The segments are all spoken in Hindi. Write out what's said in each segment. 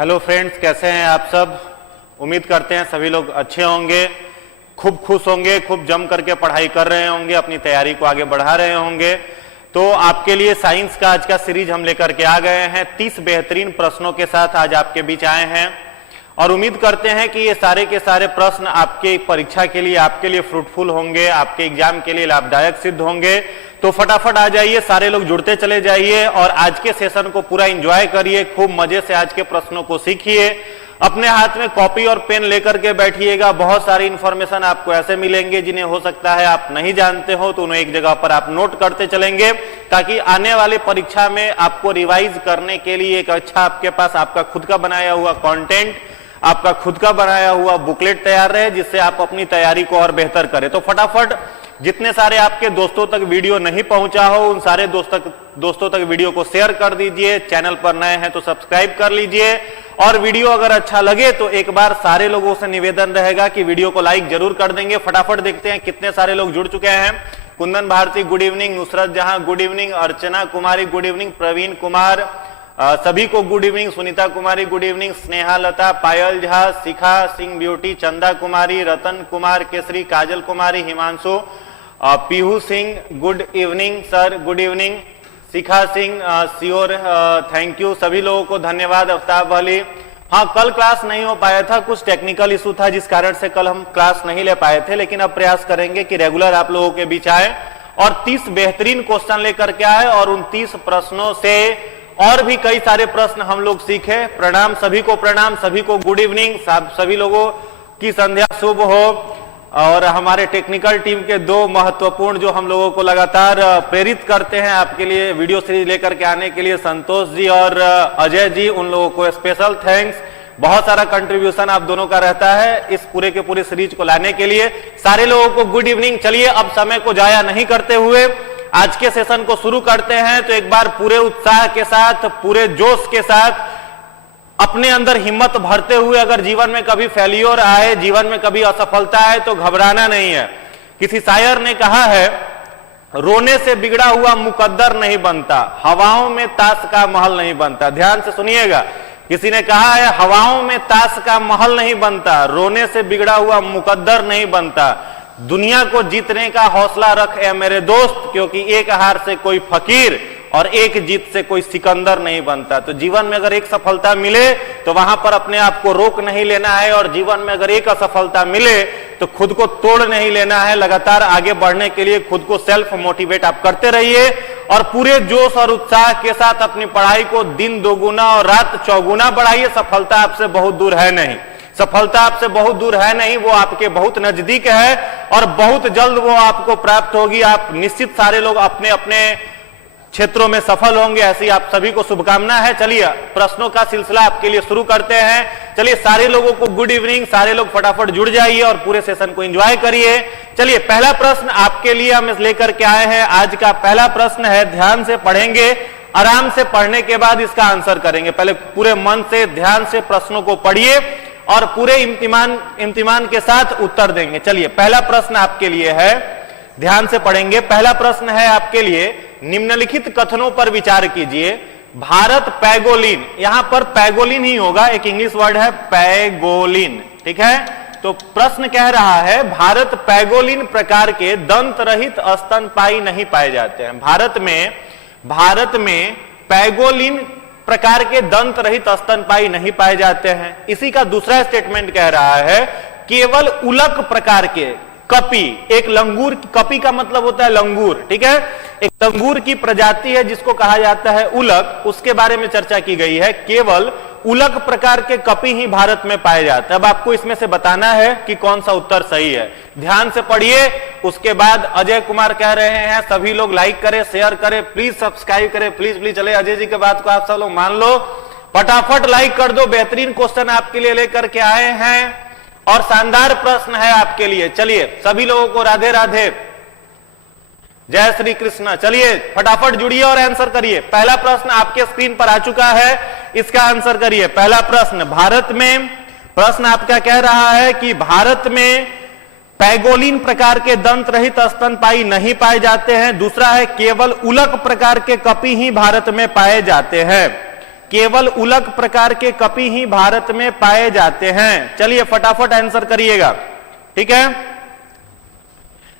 हेलो फ्रेंड्स, कैसे हैं आप सब। उम्मीद करते हैं सभी लोग अच्छे होंगे, खूब खुश होंगे, खूब जम करके पढ़ाई कर रहे होंगे, अपनी तैयारी को आगे बढ़ा रहे होंगे। तो आपके लिए साइंस का आज का सीरीज हम लेकर के आ गए हैं। 30 बेहतरीन प्रश्नों के साथ आज आपके बीच आए हैं और उम्मीद करते हैं कि ये सारे के सारे प्रश्न आपके परीक्षा के लिए, आपके लिए फ्रूटफुल होंगे, आपके एग्जाम के लिए लाभदायक सिद्ध होंगे। तो फटाफट आ जाइए, सारे लोग जुड़ते चले जाइए और आज के सेशन को पूरा एंजॉय करिए, खूब मजे से आज के प्रश्नों को सीखिए। अपने हाथ में कॉपी और पेन लेकर के बैठिएगा। बहुत सारी इंफॉर्मेशन आपको ऐसे मिलेंगे जिन्हें हो सकता है आप नहीं जानते हो, तो उन्हें एक जगह पर आप नोट करते चलेंगे ताकि आने वाले परीक्षा में आपको रिवाइज करने के लिए एक अच्छा आपके पास आपका खुद का बनाया हुआ कंटेंट, आपका खुद का बनाया हुआ बुकलेट तैयार रहे, जिससे आप अपनी तैयारी को और बेहतर करें। तो फटाफट जितने सारे आपके दोस्तों तक वीडियो नहीं पहुंचा हो, उन सारे दोस्तों तक वीडियो को शेयर कर दीजिए। चैनल पर नए हैं तो सब्सक्राइब कर लीजिए और वीडियो अगर अच्छा लगे तो एक बार सारे लोगों से निवेदन रहेगा कि वीडियो को लाइक जरूर कर देंगे। फटाफट देखते हैं कितने सारे लोग जुड़ चुके हैं। Kundan Bharti good evening, Nusrat Jahan good evening, Archana Kumari good evening, Praveen Kumar सभी को good evening, Sunita Kumari good evening, Sneha Lata, Payal Jha, Shikha Singh beauty, Chanda Kumari, Ratan Kumar Kesari, Kajal Kumari, Himanshu, Pihu Singh good evening sir, good evening, Shikha Singh sure, thank you, सभी लोगों को धन्यवाद। आफ्ताब अली, हाँ कल क्लास नहीं हो पाया था, कुछ टेक्निकल इशू था जिस कारण से कल हम क्लास नहीं ले पाए थे, लेकिन अब प्रयास करेंगे कि रेगुलर आप लोगों के बीच आए और 30 बेहतरीन क्वेश्चन लेकर के आए और उन 30 प्रश्नों से और भी कई सारे प्रश्न हम लोग सीखे। प्रणाम सभी को, प्रणाम सभी को, गुड इवनिंग, सभी लोगों की संध्या शुभ हो। और हमारे टेक्निकल टीम के दो महत्वपूर्ण जो हम लोगों को लगातार प्रेरित करते हैं आपके लिए वीडियो सीरीज लेकर के आने के लिए, संतोष जी और अजय जी, उन लोगों को स्पेशल थैंक्स। बहुत सारा कंट्रीब्यूशन आप दोनों का रहता है इस पूरे के पूरे सीरीज को लाने के लिए। सारे लोगों को गुड इवनिंग। चलिए अब समय को जाया नहीं करते हुए आज के सेशन को शुरू करते हैं। तो एक बार पूरे उत्साह के साथ, पूरे जोश के साथ, अपने अंदर हिम्मत भरते हुए, अगर जीवन में कभी फेलियर आए, जीवन में कभी असफलता आए तो घबराना नहीं है। किसी शायर ने कहा है, रोने से बिगड़ा हुआ मुकद्दर नहीं बनता, हवाओं में ताश का महल नहीं बनता। ध्यान से सुनिएगा, किसी ने कहा है हवाओं में ताश का महल नहीं बनता, रोने से बिगड़ा हुआ मुकद्दर नहीं बनता। दुनिया को जीतने का हौसला रख ए मेरे दोस्त, क्योंकि एक हार से कोई फकीर और एक जीत से कोई सिकंदर नहीं बनता। तो जीवन में अगर एक सफलता मिले तो वहां पर अपने आप को रोक नहीं लेना है, और जीवन में अगर एक असफलता मिले तो खुद को तोड़ नहीं लेना है। लगातार आगे बढ़ने के लिए खुद को सेल्फ मोटिवेट आप करते रहिए और पूरे जोश और उत्साह के साथ अपनी पढ़ाई को दिन दोगुना और रात चौगुना बढ़ाइए। सफलता आपसे बहुत दूर है नहीं, सफलता आपसे बहुत दूर है नहीं, वो आपके बहुत नजदीक है और बहुत जल्द वो आपको प्राप्त होगी। आप निश्चित सारे लोग अपने अपने क्षेत्रों में सफल होंगे, ऐसी आप सभी को शुभकामना है। चलिए प्रश्नों का सिलसिला आपके लिए शुरू करते हैं। चलिए सारे लोगों को गुड इवनिंग, सारे लोग फटाफट जुड़ जाइए और पूरे सेशन को एंजॉय करिए। चलिए पहला प्रश्न आपके लिए हम लेकर के आए हैं। आज का पहला प्रश्न है, ध्यान से पढ़ेंगे, आराम से पढ़ने के बाद इसका आंसर करेंगे। पहले पूरे मन से ध्यान से प्रश्नों को पढ़िए और पूरे इम्तिमान के साथ उत्तर देंगे। चलिए पहला प्रश्न आपके लिए है, ध्यान से पढ़ेंगे। पहला प्रश्न है आपके लिए, निम्नलिखित कथनों पर विचार कीजिए। भारत पैगोलिन, यहां पर पैगोलिन ही होगा, एक इंग्लिश वर्ड है पैगोलिन, ठीक है। तो प्रश्न कह रहा है, भारत पैगोलिन प्रकार के दंत रहित स्तनपायी नहीं पाए जाते हैं। भारत में पैगोलिन प्रकार के दंत रहित स्तनपायी नहीं पाए जाते हैं। इसी का दूसरा स्टेटमेंट कह रहा है, केवल उलक प्रकार के कपी, एक लंगूर, कपी का मतलब होता है लंगूर, ठीक है, एक लंगूर की प्रजाति है जिसको कहा जाता है उलक, उसके बारे में चर्चा की गई है। केवल उलक प्रकार के कपी ही भारत में पाए जाते हैं। अब आपको इसमें से बताना है कि कौन सा उत्तर सही है। ध्यान से पढ़िए। उसके बाद अजय कुमार कह रहे हैं, सभी लोग लाइक करें, शेयर करें, प्लीज सब्सक्राइब करें, प्लीज। चले अजय जी के बात को आप सब लोग मान लो, फटाफट लाइक कर दो। बेहतरीन क्वेश्चन आपके लिए लेकर के आए हैं और शानदार प्रश्न है आपके लिए। चलिए सभी लोगों को राधे राधे, जय श्री कृष्ण। चलिए फटाफट जुड़िए और आंसर करिए। पहला प्रश्न आपके स्क्रीन पर आ चुका है, इसका आंसर करिए। पहला प्रश्न, भारत में, प्रश्न आपका कह रहा है कि भारत में पैगोलिन प्रकार के दंत रहित स्तनपायी नहीं पाए जाते हैं। दूसरा है, केवल उलक प्रकार के कपी ही भारत में पाए जाते हैं। केवल उलक प्रकार के कपि ही भारत में पाए जाते हैं। चलिए फटाफट आंसर करिएगा, ठीक है।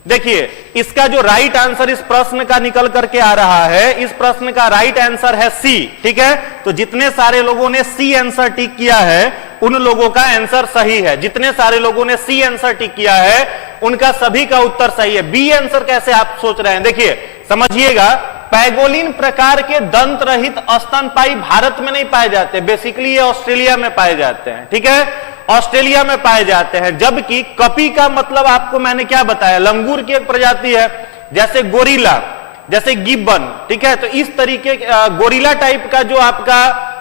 देखिए इसका जो राइट आंसर इस प्रश्न का निकल करके आ रहा है, इस प्रश्न का राइट आंसर है सी, ठीक है। तो जितने सारे लोगों ने सी आंसर टिक किया है उन लोगों का आंसर सही है। जितने सारे लोगों ने सी आंसर टिक किया है उनका सभी का उत्तर सही है। बी आंसर कैसे आप सोच रहे हैं, देखिए समझिएगा, पैगोलिन प्रकार के दंत रहित स्तनपायी भारत में नहीं पाए जाते, बेसिकली ये ऑस्ट्रेलिया में पाए जाते हैं, ठीक है, ऑस्ट्रेलिया में पाए जाते हैं। जबकि कपि का मतलब आपको मैंने क्या बताया, लंगूर की एक प्रजाति है, जैसे गोरिल्ला, जैसे गिब्बन, ठीक है। तो इस तरीके गोरिल्ला टाइप का जो आपका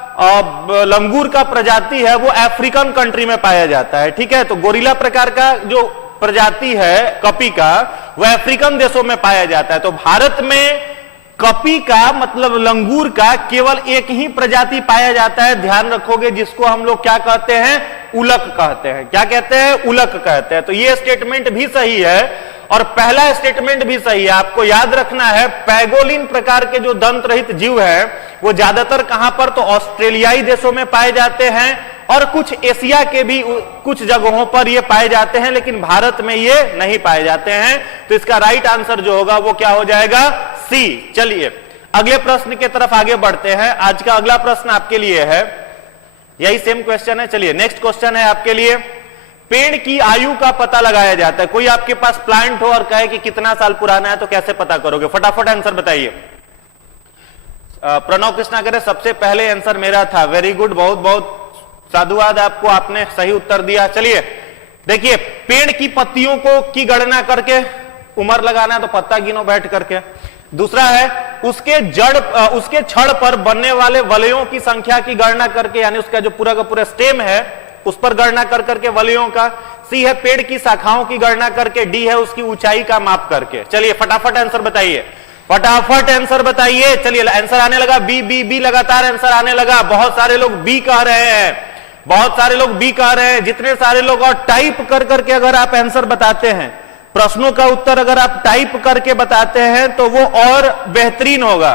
लंगूर का प्रजाति है वो अफ्रीकन कंट्री में पाया जाता है, ठीक है। तो गोरिल्ला प्रकार का जो प्रजाति है कपि का वह अफ्रीकन देशों में पाया जाता है। तो भारत में कपि का मतलब लंगूर का केवल एक ही प्रजाति पाया जाता है, ध्यान रखोगे, जिसको हम लोग क्या कहते हैं, उलक कहते हैं। क्या कहते हैं, उलक कहते हैं। तो ये स्टेटमेंट भी सही है और पहला स्टेटमेंट भी सही है। आपको याद रखना है पैगोलिन प्रकार के जो दंत रहित जीव है वो ज्यादातर कहां पर, तो ऑस्ट्रेलियाई देशों में पाए जाते हैं और कुछ एशिया के भी कुछ जगहों पर ये पाए जाते हैं, लेकिन भारत में ये नहीं पाए जाते हैं। तो इसका राइट आंसर जो होगा वो क्या हो जाएगा, सी। चलिए अगले प्रश्न की तरफ आगे बढ़ते हैं। आज का अगला प्रश्न आपके लिए है, यही सेम क्वेश्चन है। चलिए नेक्स्ट क्वेश्चन है आपके लिए, पेड़ की आयु का पता लगाया जाता है। कोई आपके पास प्लांट हो और कहे कि कितना साल पुराना है तो कैसे पता करोगे, फटाफट आंसर बताइए। प्रणव कृष्णा करे सबसे पहले आंसर मेरा था, वेरी गुड, बहुत बहुत साधुवाद आपको, आपने सही उत्तर दिया। चलिए देखिए, पेड़ की पत्तियों को की गणना करके, उम्र लगाना है तो पत्ता गिनो बैठ करके। दूसरा है उसके जड़, उसके छड़ पर बनने वाले वलयों की संख्या की गणना करके, यानी उसका जो पूरा का पूरा स्टेम है उस पर गणना कर करके वलयों का। सी है पेड़ की शाखाओं की गणना करके। डी है उसकी ऊंचाई का माप करके। चलिए फटाफट आंसर बताइए, फटाफट आंसर बताइए। चलिए आंसर आने लगा, बी बी बी, लगातार आंसर आने लगा। बहुत सारे लोग बी कह रहे हैं, बहुत सारे लोग बी कह रहे हैं। जितने सारे लोग और टाइप कर करके अगर आप आंसर बताते हैं, प्रश्नों का उत्तर अगर आप टाइप करके बताते हैं तो वो और बेहतरीन होगा।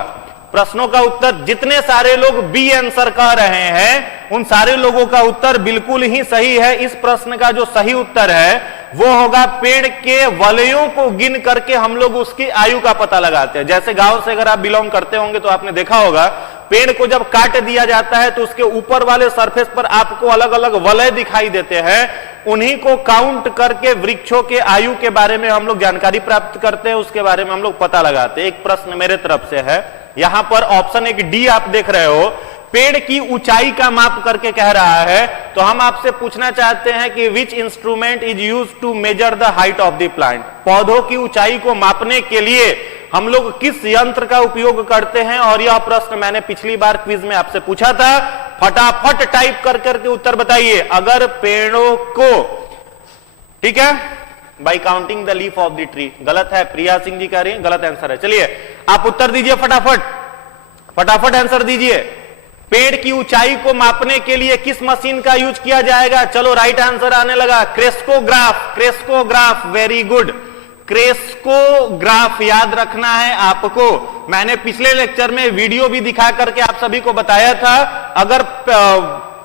प्रश्नों का उत्तर जितने सारे लोग बी आंसर कह रहे हैं उन सारे लोगों का उत्तर बिल्कुल ही सही है। इस प्रश्न का जो सही उत्तर है वो होगा पेड़ के वलयों को गिन करके हम लोग उसकी आयु का पता लगाते हैं। जैसे गांव से अगर आप बिलोंग करते होंगे तो आपने देखा होगा, पेड़ को जब काट दिया जाता है तो उसके ऊपर वाले सरफेस पर आपको अलग अलग वलय दिखाई देते हैं। उन्हीं को काउंट करके वृक्षों के आयु के बारे में हम लोग जानकारी प्राप्त करते हैं, उसके बारे में हम लोग पता लगाते हैं। एक प्रश्न मेरे तरफ से है, यहां पर ऑप्शन एक डी आप देख रहे हो, पेड़ की ऊंचाई का माप करके कह रहा है। तो हम आपसे पूछना चाहते हैं कि which instrument is use to measure the height of the plant. पौधों की ऊंचाई को मापने के लिए हम लोग किस यंत्र का उपयोग करते हैं, और यह प्रश्न मैंने पिछली बार क्विज में आपसे पूछा था। फटाफट टाइप कर करके उत्तर बताइए। अगर पेड़ों को, ठीक है, by counting the leaf of the tree, गलत है, प्रिया सिंह जी कह रही हैं गलत आंसर है। चलिए आप उत्तर दीजिए, फटाफट फटाफट आंसर दीजिए। पेड़ की ऊंचाई को मापने के लिए किस मशीन का यूज किया जाएगा? चलो राइट आंसर आने लगा, crescograph. Crescograph, very good, crescograph याद रखना है आपको। मैंने पिछले लेक्चर में वीडियो भी दिखा करके आप सभी को बताया था, अगर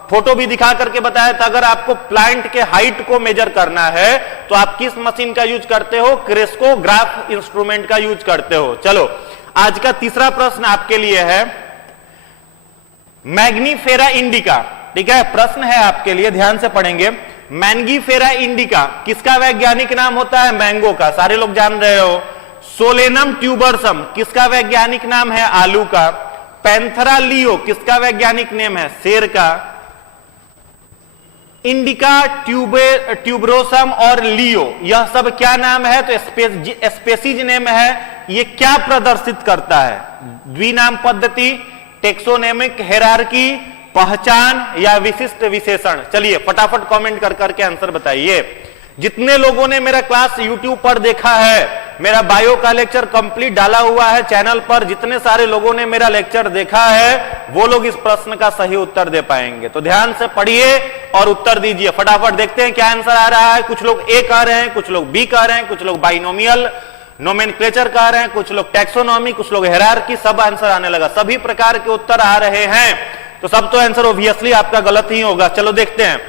फोटो भी दिखा करके बताया था, अगर आपको प्लांट के हाइट को मेजर करना है तो आप किस मशीन का यूज करते हो? क्रेस्कोग्राफ इंस्ट्रूमेंट का यूज करते हो। चलो आज का तीसरा प्रश्न आपके लिए है, मैग्नीफेरा इंडिका, ठीक है, प्रश्न है आपके लिए, ध्यान से पढ़ेंगे। मैंगीफेरा इंडिका किसका वैज्ञानिक नाम होता है? मैंगो का, सारे लोग जान रहे हो। सोलेनम ट्यूबरसम किसका वैज्ञानिक नाम है? आलू का। पैंथरा लियो किसका वैज्ञानिक नेम है? शेर का। इंडिका, ट्यूबरोसम और लियो, यह सब क्या नाम है? तो स्पेसीज नेम है। ये क्या प्रदर्शित करता है? द्विनाम पद्धति, टेक्सोनोमिक हेरारकी, पहचान या विशिष्ट विशेषण। चलिए फटाफट कमेंट कर करके आंसर बताइए। जितने लोगों ने मेरा क्लास YouTube पर देखा है, मेरा बायो का लेक्चर कंप्लीट डाला हुआ है चैनल पर, जितने सारे लोगों ने मेरा लेक्चर देखा है वो लोग इस प्रश्न का सही उत्तर दे पाएंगे। तो ध्यान से पढ़िए और उत्तर दीजिए फटाफट। देखते हैं क्या आंसर आ रहा है। कुछ लोग ए कह रहे हैं, कुछ लोग बी कह रहे हैं, कुछ लोग बाइनोमियल नोमेनक्लेचर कह रहे हैं, कुछ लोग टैक्सोनॉमी, कुछ लोग हेरारकी, सब आंसर आने लगा। सभी प्रकार के उत्तर आ रहे हैं। तो सब तो आंसर ऑब्वियसली आपका गलत ही होगा। चलो देखते हैं,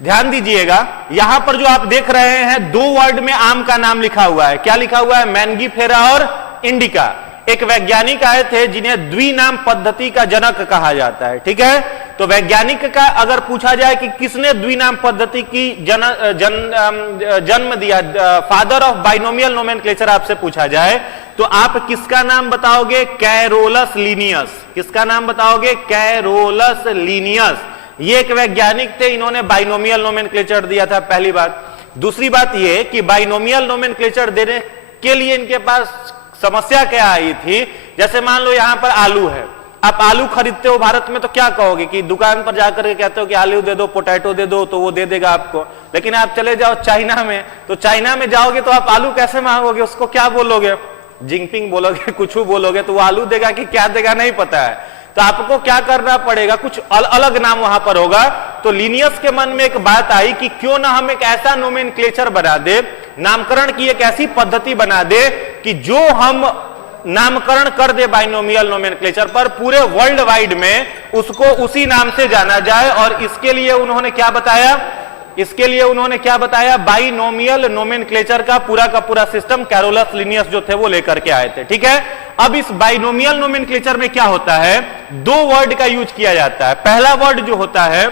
ध्यान दीजिएगा, यहां पर जो आप देख रहे हैं दो वर्ड में आम का नाम लिखा हुआ है। क्या लिखा हुआ है? मैंगीफेरा और इंडिका। एक वैज्ञानिक आए थे जिन्हें द्विनाम पद्धति का जनक कहा जाता है, ठीक है। तो वैज्ञानिक का अगर पूछा जाए कि किसने द्विनाम पद्धति की जन्म दिया, फादर ऑफ बाइनोमियल नोमेनक्लेचर आपसे पूछा जाए, तो आप किसका नाम बताओगे? Carolus Linnaeus. किसका नाम बताओगे? Carolus Linnaeus. ये एक वैज्ञानिक थे, इन्होंने बाइनोमियल नोमेनक्लेचर दिया था, पहली बात। दूसरी बात ये कि बाइनोमियल नोमेनक्लेचर देने के लिए इनके पास समस्या क्या आई थी? जैसे मान लो यहां पर आलू है, आप आलू खरीदते हो भारत में तो क्या कहोगे कि दुकान पर जाकर के कहते हो कि आलू दे दो, पोटैटो दे दो, तो वो दे देगा आपको। लेकिन आप चले जाओ चाइना में, तो चाइना में जाओगे तो आप आलू कैसे मांगोगे? उसको क्या बोलोगे? जिंगपिंग बोलोगे, कुछ बोलोगे, तो वो आलू देगा कि क्या देगा नहीं पता है। तो आपको क्या करना पड़ेगा? कुछ अलग नाम वहां पर होगा। तो लीनियस के मन में एक बात आई कि क्यों ना हम एक ऐसा नोमेनक्लेचर बना दे, नामकरण की एक ऐसी पद्धति बना दे कि जो हम नामकरण कर दे बाइनोमियल नोमेनक्लेचर पर, पूरे वर्ल्ड वाइड में उसको उसी नाम से जाना जाए। और इसके लिए उन्होंने क्या बताया? इसके लिए उन्होंने क्या बताया? बाइनोमियल नोमेनक्लेचर का पूरा सिस्टम कैरोलस लीनियस जो थे वो लेकर के आए थे, ठीक है। अब इस बाइनोमियल नोमेनक्लेचर में क्या होता है? दो वर्ड का यूज किया जाता है। पहला वर्ड जो होता है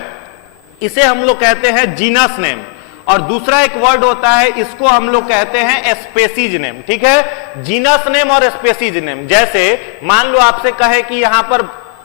इसे हम लोग कहते हैं जीनस नेम, और दूसरा एक वर्ड होता है, इसको हम लोग कहते हैं स्पेसीज नेम, ठीक है। जीनस नेम और स्पेसीज नेम। जैसे मान लो आपसे कहे कि यहां पर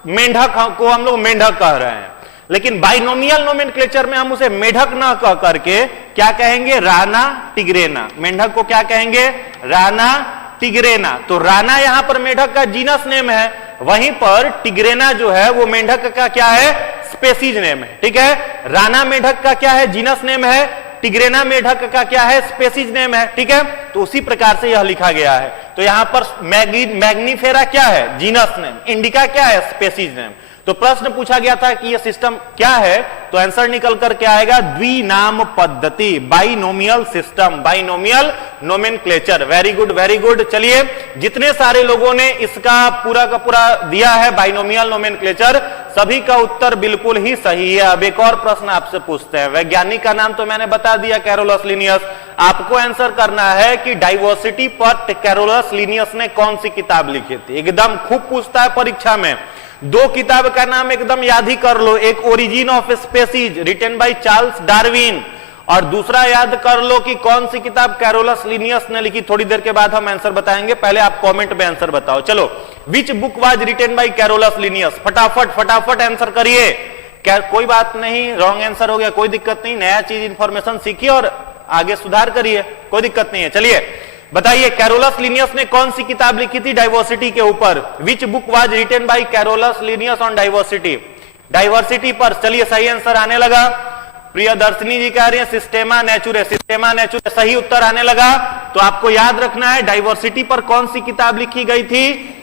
मेंढक को हम लोग मेंढक कह रहे हैं, लेकिन बाइनोमियल नोमेनक्लेचर में हम उसे मेढक ना कह करके क्या कहेंगे? राना टिग्रेना। मेंढक को क्या कहेंगे? राना टिग्रेना। तो राना यहां पर मेढक का जीनस नेम है, वहीं पर टिग्रेना जो है वो मेंढक का क्या है? स्पेसीज नेम है, ठीक है। राना मेढक का क्या है? जीनस नेम है। टिग्रेना मेढक का क्या है? स्पेसीज नेम है, ठीक है। तो उसी प्रकार से यह लिखा गया है। तो यहां पर मैग्नीफेरा क्या है? Genus name. इंडिका क्या है? Species name. तो प्रश्न पूछा गया था कि यह सिस्टम क्या है, तो आंसर निकल कर क्या आएगा? द्विनाम पद्धति, binomial system, binomial nomenclature. Very good, very good. चलिए, जितने सारे लोगों ने इसका पूरा का पूरा दिया है बाइनोमियल नोमेनक्लेचर, सभी का उत्तर बिल्कुल ही सही है। अब एक और प्रश्न आपसे पूछते हैं। वैज्ञानिक का नाम तो मैंने बता दिया, कैरोलस लीनियस। आपको आंसर करना है कि डाइवर्सिटी पर कैरोलस लीनियस ने कौन सी किताब लिखी थी। एकदम खूब पूछता है परीक्षा में। दो किताब का नाम एकदम याद ही कर लो, एक origin of species written by Charles Darwin, और दूसरा याद कर लो कि कौन सी किताब कैरोलस लीनियस ने लिखी। थोड़ी देर के बाद हम आंसर बताएंगे, पहले आप कमेंट में आंसर बताओ। चलो, which book was written by Carolus Linnaeus? फटाफट फटाफट आंसर करिए। क्या कोई बात नहीं, रॉन्ग आंसर हो गया, कोई दिक्कत नहीं, नया चीज इंफॉर्मेशन सीखिए और आगे सुधार करिए, कोई दिक्कत नहीं है। चलिए बताइए, कैरोलस लीनियस ने कौन सी किताब लिखी थी डाइवर्सिटी के ऊपर? Which book was written by Carolus Linnaeus on diversity? Diversity पर। चलिए, सही आंसर आने लगा। प्रियदर्शनी जी कह रही है सिस्टेमा नेचुरे। सिस्टेमा नेचुरे सही उत्तर आने लगा। तो आपको याद रखना है डाइवर्सिटी पर कौन सी किताब लिखी गई थी?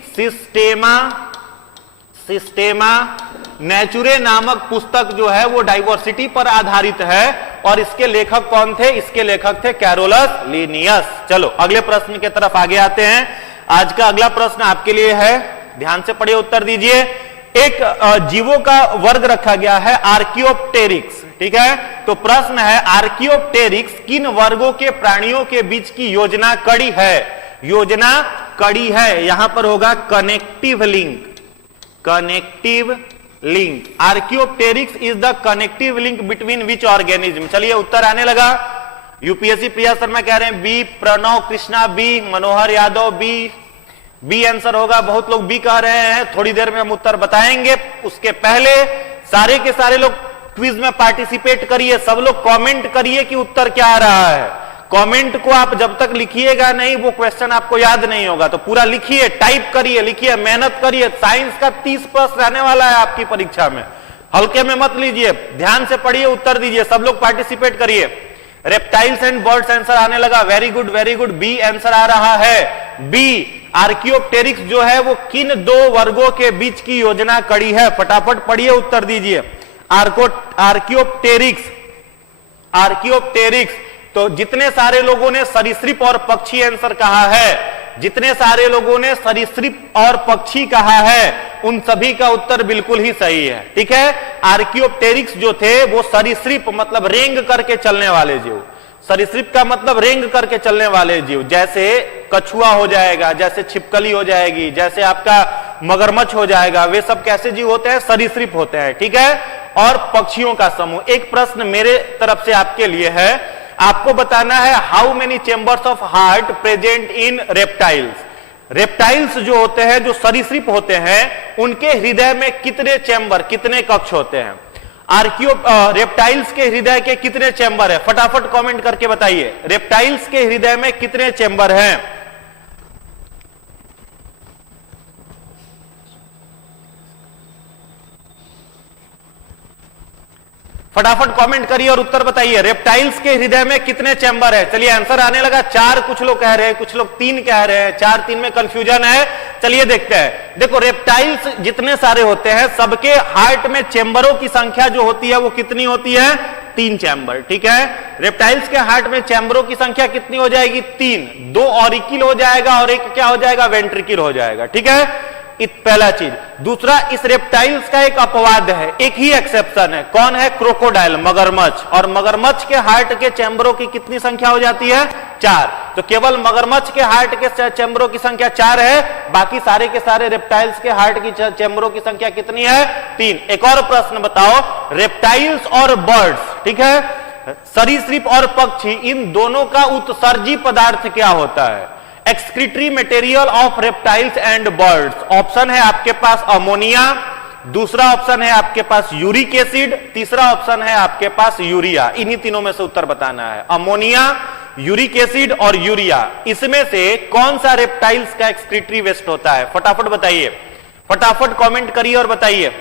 सिस्टेमा नेचुरे नामक पुस्तक जो है वो डाइवर्सिटी पर आधारित है। और इसके लेखक कौन थे? इसके लेखक थे कैरोलस लीनियस। चलो अगले प्रश्न की तरफ आगे आते हैं। आज का अगला प्रश्न आपके लिए है, ध्यान से पढ़िए, उत्तर दीजिए। एक जीवों का वर्ग रखा गया है आर्कियोप्टेरिक्स, ठीक है। तो प्रश्न है, आर्कियोप्टेरिक्स किन वर्गों के प्राणियों के बीच की योजना कड़ी है? योजना कड़ी है, यहां पर होगा connective link. Connective link. Archaeopteryx is the connective link between which organism? चलिए उत्तर आने लगा। यूपीएससी प्रिया शर्मा कह रहे हैं बी, प्रणव कृष्णा बी, मनोहर यादव बी आंसर होगा। बहुत लोग बी कह रहे हैं, थोड़ी देर में हम उत्तर बताएंगे। उसके पहले सारे के सारे लोग क्विज में पार्टिसिपेट करिए, सब लोग कमेंट करिए कि उत्तर क्या आ रहा है। कमेंट को आप जब तक लिखिएगा नहीं, वो क्वेश्चन आपको याद नहीं होगा। तो पूरा लिखिए, टाइप करिए, लिखिए, मेहनत करिए। साइंस का 30 प्रश्न रहने वाला है आपकी परीक्षा में, हल्के में मत लीजिए, ध्यान से पढ़िए, उत्तर दीजिए, सब लोग पार्टिसिपेट करिए। रेप्टाइल्स एंड बर्ड्स आंसर आने लगा। Very good, very good. B answer आ रहा है। बी, आर्कियोप्टेरिक्स जो है वो किन दो वर्गों के बीच की योजना कड़ी है? फटाफट पढ़िए, उत्तर दीजिए। आर्कियोप्टेरिक्स तो जितने सारे लोगों ने सरीसृप और पक्षी आंसर कहा है, जितने सारे लोगों ने सरीसृप और पक्षी कहा है उन सभी का उत्तर बिल्कुल ही सही है। ठीक है, आर्कियोप्टेरिक्स जो थे वो सरीसृप मतलब रेंग करके चलने वाले जीव, सरीसृप का मतलब रेंग करके चलने वाले जीव, जैसे कछुआ हो जाएगा, जैसे छिपकली हो जाएगी, जैसे आपका मगरमच्छ हो जाएगा, वे सब कैसे जीव होते हैं? सरीसृप होते हैं। ठीक है, और पक्षियों का समूह। एक प्रश्न मेरे तरफ से आपके लिए है, आपको बताना है how many chambers of heart present in reptiles. Reptiles जो होते हैं, जो सरीसृप होते हैं, उनके हृदय में कितने चैम्बर, कितने कक्ष होते हैं? रेप्टाइल्स के हृदय के कितने चैम्बर है? फटाफट कमेंट करके बताइए, रेप्टाइल्स के हृदय में कितने चैम्बर हैं? फटाफट कमेंट करिए और उत्तर बताइए, रेप्टाइल्स के हृदय में कितने चैम्बर है? चलिए आंसर आने लगा, 4 कुछ लोग कह रहे हैं, कुछ लोग 3 कह रहे हैं, 4 3 में कंफ्यूजन है। चलिए देखते हैं। देखो रेप्टाइल्स जितने सारे होते हैं सबके हार्ट में चैम्बरों की संख्या जो होती है वो कितनी होती है? 3 चैम्बर। ठीक है, रेप्टाइल्स के हार्ट में चैम्बरों की संख्या कितनी हो जाएगी? 3। 2 ऑरिकिल हो जाएगा और एक क्या हो जाएगा? वेंट्रिकल हो जाएगा। ठीक है, पहला चीज। दूसरा, इस रेप्टाइल्स का एक अपवाद है, एक ही एक्सेप्शन है। कौन है? क्रोकोडाइल, मगरमच्छ। और मगरमच्छ के हार्ट के चैम्बरों की कितनी संख्या हो जाती है? 4। तो केवल मगरमच्छ के हार्ट के चैम्बरों की संख्या 4 है, बाकी सारे के सारे रेप्टाइल्स के हार्ट की चैम्बरों की संख्या कितनी है? 3। एक और प्रश्न बताओ, रेप्टाइल्स और बर्ड्स, ठीक है, सरीसृप और पक्षी, इन दोनों का उत्सर्जी पदार्थ क्या होता है? Excretory material of reptiles and birds. Option है आपके पास अमोनिया, दूसरा ऑप्शन है आपके पास यूरिक एसिड, तीसरा ऑप्शन है आपके पास यूरिया। इन्हीं तीनों में से उत्तर बताना है, अमोनिया, यूरिक एसिड और यूरिया। इसमें से कौन सा रेप्टाइल्स का एक्सक्रीटरी वेस्ट होता है? फटाफट बताइए, फटाफट कमेंट करिए और बताइए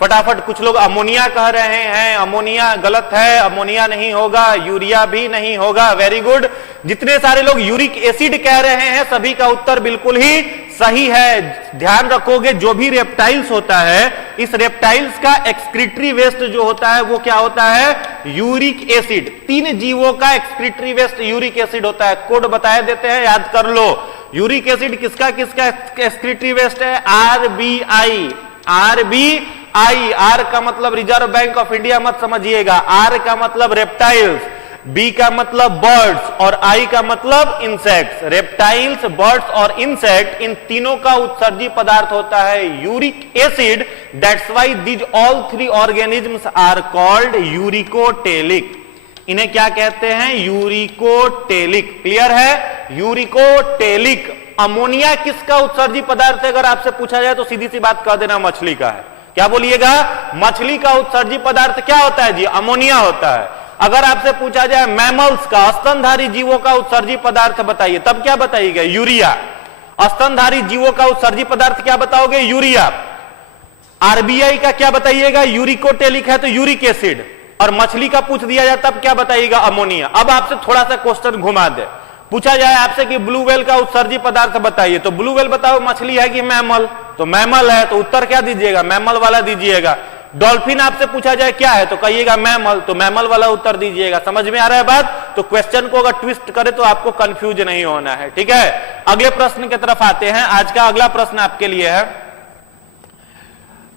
फटाफट। कुछ लोग अमोनिया कह रहे हैं, अमोनिया गलत है, अमोनिया नहीं होगा, यूरिया भी नहीं होगा। Very good. जितने सारे लोग यूरिक एसिड कह रहे हैं सभी का उत्तर बिल्कुल ही सही है। ध्यान रखोगे, जो भी रेप्टाइल्स होता है, इस रेप्टाइल्स का एक्सक्रीटरी वेस्ट जो होता है वो क्या होता है? Uric acid. 3 जीवों का एक्सक्रीटरी वेस्ट यूरिक एसिड होता है। कोड बताए देते हैं, याद कर लो। यूरिक एसिड किसका किसका एक्सक्रीटरी वेस्ट है? RBI। RBI, आर का मतलब रिजर्व बैंक ऑफ इंडिया मत समझिएगा, आर का मतलब रेप्टाइल्स, बी का मतलब बर्ड्स और आई का मतलब इंसेक्ट्स। रेप्टाइल्स, बर्ड्स और इंसेक्ट, इन तीनों का उत्सर्जी पदार्थ होता है uric acid. That's why these all 3 organisms are called uricotelic. इन्हें क्या कहते हैं? यूरिकोटेलिक। क्लियर है? यूरिकोटेलिक। अमोनिया किसका उत्सर्जी पदार्थ है? अगर आपसे पूछा जाए तो सीधी सी बात कह देना, मछली का है। क्या बोलिएगा? मछली का उत्सर्जी पदार्थ क्या होता है जी? अमोनिया होता है। अगर आपसे पूछा जाए मैमल्स का, स्तनधारी जीवों का उत्सर्जी पदार्थ बताइए, तब क्या बताइएगा? यूरिया। स्तनधारी जीवों का उत्सर्जी पदार्थ क्या बताओगे? यूरिया। आरबीआई का क्या बताइएगा? यूरिकोटेलिक है तो यूरिक एसिड। और मछली का पूछ दिया जाए तब क्या बताइएगा? अमोनिया। अब आपसे थोड़ा सा क्वेश्चन घुमा दे, पूछा जाए आपसे कि ब्लू व्हेल का उत्सर्जी पदार्थ बताइए, तो ब्लू व्हेल बताओ मछली है कि मैमल? तो मैमल है, तो उत्तर क्या दीजिएगा? मैमल वाला दीजिएगा। डॉल्फिन आपसे पूछा जाए क्या है, तो कहिएगा मैमल, तो मैमल वाला उत्तर दीजिएगा। समझ में आ रहा है बात? तो क्वेश्चन को अगर ट्विस्ट करे तो आपको कंफ्यूज नहीं होना है। ठीक है, अगले प्रश्न की तरफ आते हैं। आज का अगला प्रश्न आपके लिए है,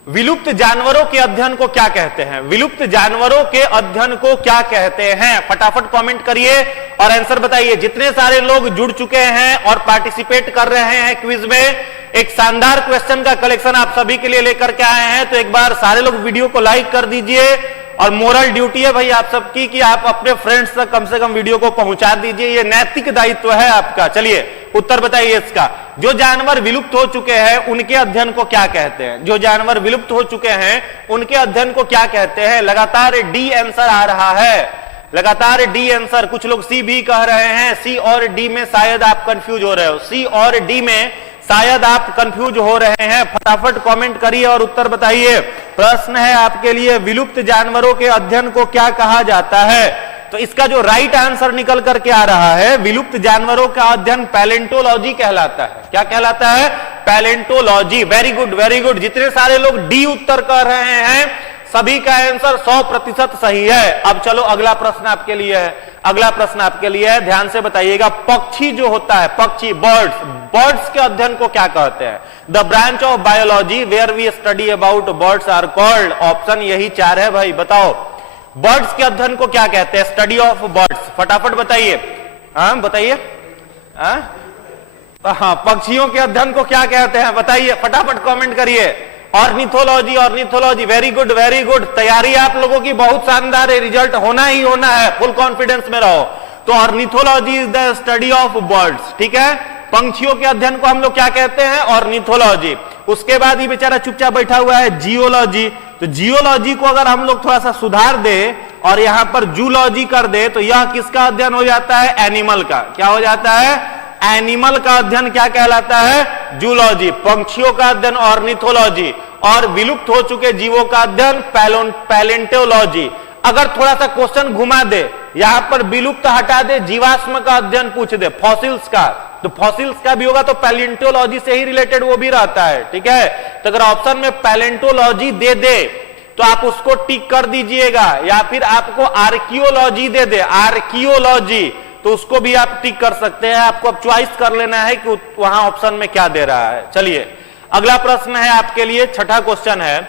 विलुप्त जानवरों के अध्ययन को क्या कहते हैं? विलुप्त जानवरों के अध्ययन को क्या कहते हैं? फटाफट कमेंट करिए और आंसर बताइए। जितने सारे लोग जुड़ चुके हैं और पार्टिसिपेट कर रहे हैं क्विज में, एक शानदार क्वेश्चन का कलेक्शन आप सभी के लिए लेकर के आए हैं, तो एक बार सारे लोग वीडियो को लाइक कर दीजिए। और मोरल ड्यूटी है भाई आप सबकी कि आप अपने फ्रेंड्स तक कम से कम वीडियो को पहुंचा दीजिए, ये नैतिक दायित्व है आपका। चलिए उत्तर बताइए इसका। जो जानवर विलुप्त हो चुके हैं उनके अध्ययन को क्या कहते हैं? जो जानवर विलुप्त हो चुके हैं उनके अध्ययन को क्या कहते हैं? लगातार डी आंसर आ रहा है, लगातार डी आंसर। कुछ लोग सी भी कह रहे हैं, सी और डी में शायद आप कंफ्यूज हो रहे हो, सी और डी में शायद आप कंफ्यूज हो रहे हैं। फटाफट कमेंट करिए और उत्तर बताइए। प्रश्न है आपके लिए, विलुप्त जानवरों के अध्ययन को क्या कहा जाता है? तो इसका जो राइट आंसर निकल करके आ रहा है, विलुप्त जानवरों का अध्ययन पैलेंटोलॉजी कहलाता है। क्या कहलाता है? Palaeontology. Very good, very good. जितने सारे लोग डी उत्तर कर रहे हैं सभी का आंसर 100% सही है। अब चलो अगला प्रश्न आपके लिए है, अगला प्रश्न आपके लिए है, ध्यान से बताइएगा। पक्षी जो होता है, पक्षी, बर्ड्स, बर्ड्स के अध्ययन को क्या कहते हैं? The branch of biology where we study about birds are called, option यही 4 है भाई, बताओ बर्ड्स के अध्ययन को क्या कहते हैं? स्टडी ऑफ बर्ड्स, फटाफट बताइए। हाँ बताइए। हाँ, पक्षियों के अध्ययन को क्या कहते हैं बताइए, फटाफट कमेंट करिए। Ornithology, ornithology, very good very good, तैयारी आप लोगों की बहुत शानदार है, रिजल्ट होना ही होना है, फुल कॉन्फिडेंस में रहो। तो ornithology is the study of birds, ठीक है। पंछियों के अध्ययन को हम लोग क्या कहते हैं? ऑर्निथोलॉजी। उसके बाद ये बेचारा चुपचाप बैठा हुआ है जियोलॉजी, तो जियोलॉजी को अगर हम लोग थोड़ा सा सुधार दे और यहां पर जूलॉजी कर दे तो यह किसका अध्ययन हो जाता है? एनिमल का। क्या हो जाता है? एनिमल का अध्ययन क्या कहलाता है? जूलॉजी। पंछियों का अध्ययन ऑर्निथोलॉजी, और विलुप्त हो चुके जीवों का अध्ययन पैलेंटोलॉजी। अगर थोड़ा सा क्वेश्चन घुमा दे, यहां पर विलुप्त हटा दे, जीवाश्म का अध्ययन पूछ दे, फॉसिल्स का, तो फॉसिल्स का भी होगा तो पैलेंटोलॉजी से ही रिलेटेड वो भी रहता है, ठीक है। तो अगर ऑप्शन में पैलेंटोलॉजी दे दे तो आप उसको टिक कर दीजिएगा, या फिर आपको आर्कियोलॉजी दे दे, आर्कियोलॉजी, तो उसको भी आप टिक कर सकते हैं। आपको अब चॉइस कर लेना है कि वहां ऑप्शन में क्या दे रहा है। चलिए अगला प्रश्न है आपके लिए, छठा क्वेश्चन है।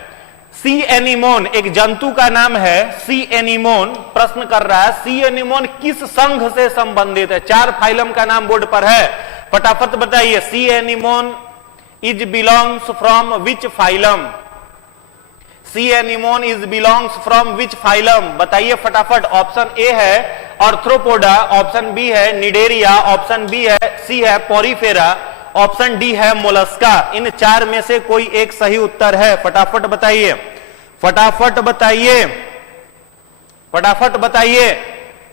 सी एनीमोन एक जंतु का नाम है, सी एनीमोन प्रश्न कर रहा है, सी एनीमोन किस संघ से संबंधित है? 4 फाइलम का नाम बोर्ड पर है, फटाफट बताइए। सी anemone is belongs from which phylum? C anemone is belongs from which phylum? बताइए फटाफट। ऑप्शन ए है ऑर्थ्रोपोडा, ऑप्शन बी है निडेरिया, ऑप्शन बी है सी है पोरीफेरा, ऑप्शन डी है मोलस्का। इन 4 में से कोई एक सही उत्तर है, फटाफट बताइए, फटाफट बताइए, फटाफट बताइए।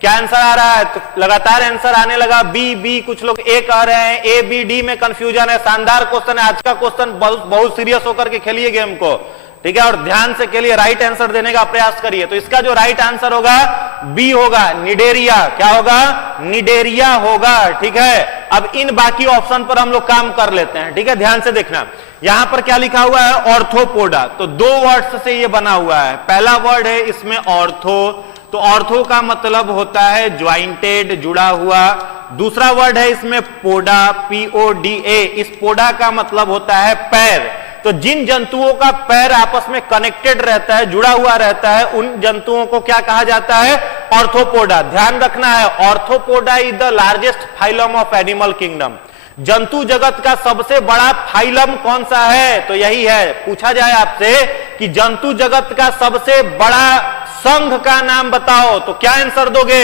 क्या आंसर आ रहा है? तो लगातार आंसर आने लगा, बी बी, कुछ लोग ए कह रहे हैं, ए बी डी में कंफ्यूजन है। शानदार क्वेश्चन है आज का क्वेश्चन, बहुत सीरियस होकर के खेलिए गेम को, ठीक है, और ध्यान से खेलिए, राइट आंसर देने का प्रयास करिए। तो इसका जो राइट आंसर होगा बी होगा, निडेरिया। क्या होगा? निडेरिया होगा, ठीक है। अब इन बाकी ऑप्शन पर हम लोग काम कर लेते हैं, ठीक है, ध्यान से देखना। यहां पर क्या लिखा हुआ है? ऑर्थोपोडा, तो 2 वर्ड्स से ये बना हुआ है। पहला वर्ड है इसमें ऑर्थो, तो ऑर्थो का मतलब होता है ज्वाइंटेड, जुड़ा हुआ। दूसरा वर्ड है इसमें पोडा, PODA, इस पोडा का मतलब होता है पैर। तो जिन जंतुओं का पैर आपस में कनेक्टेड रहता है, जुड़ा हुआ रहता है, उन जंतुओं को क्या कहा जाता है? ऑर्थोपोडा। ध्यान रखना है, arthropoda is the largest phylum of animal kingdom. जंतु जगत का सबसे बड़ा फाइलम कौन सा है? तो यही है। पूछा जाए आपसे कि जंतु जगत का सबसे बड़ा संघ का नाम बताओ, तो क्या आंसर दोगे?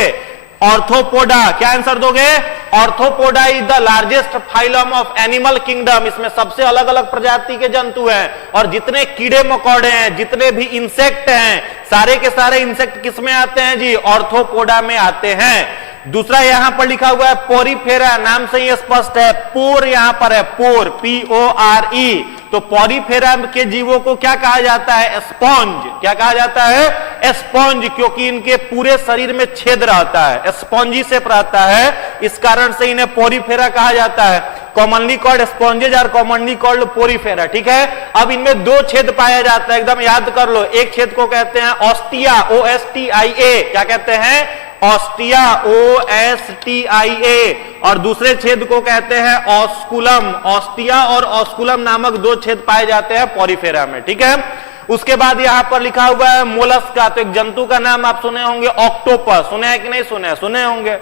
ऑर्थोपोडा। क्या आंसर दोगे? Arthropoda is the largest phylum of animal kingdom. इसमें सबसे अलग अलग प्रजाति के जंतु हैं, और जितने कीड़े मकोड़े हैं, जितने भी इंसेक्ट हैं, सारे के सारे इंसेक्ट किस में आते हैं जी? ऑर्थोपोडा में आते हैं। दूसरा यहां पर लिखा हुआ है पोरीफेरा, नाम से ही स्पष्ट है, पोर यहां पर है, पोर, PORE। तो पोरीफेरा के जीवों को क्या कहा जाता है? स्पॉन्ज। क्या कहा जाता है? स्पॉन्ज, क्योंकि इनके पूरे शरीर में छेद रहता है, स्पॉन्जी शेप रहता है, इस कारण से इन्हें पोरीफेरा कहा जाता है। कॉमनली कॉल्ड स्पॉन्जेज और कॉमनली कॉल्ड पोरीफेरा, ठीक है। अब इनमें 2 छेद पाया जाता है, एकदम याद कर लो। एक छेद को कहते हैं ऑस्टिया, OSTIA। क्या कहते हैं? Ostia, OSTIA। और दूसरे छेद को कहते हैं ऑस्कुलम। ऑस्टिया और ऑस्कुलम नामक 2 छेद पाए जाते हैं पोरीफेरा में, ठीक है। उसके बाद यहां पर लिखा हुआ है मोलस्का, तो एक जंतु का नाम आप सुने होंगे, ऑक्टोपस। सुने हैं कि नहीं सुने? सुने होंगे,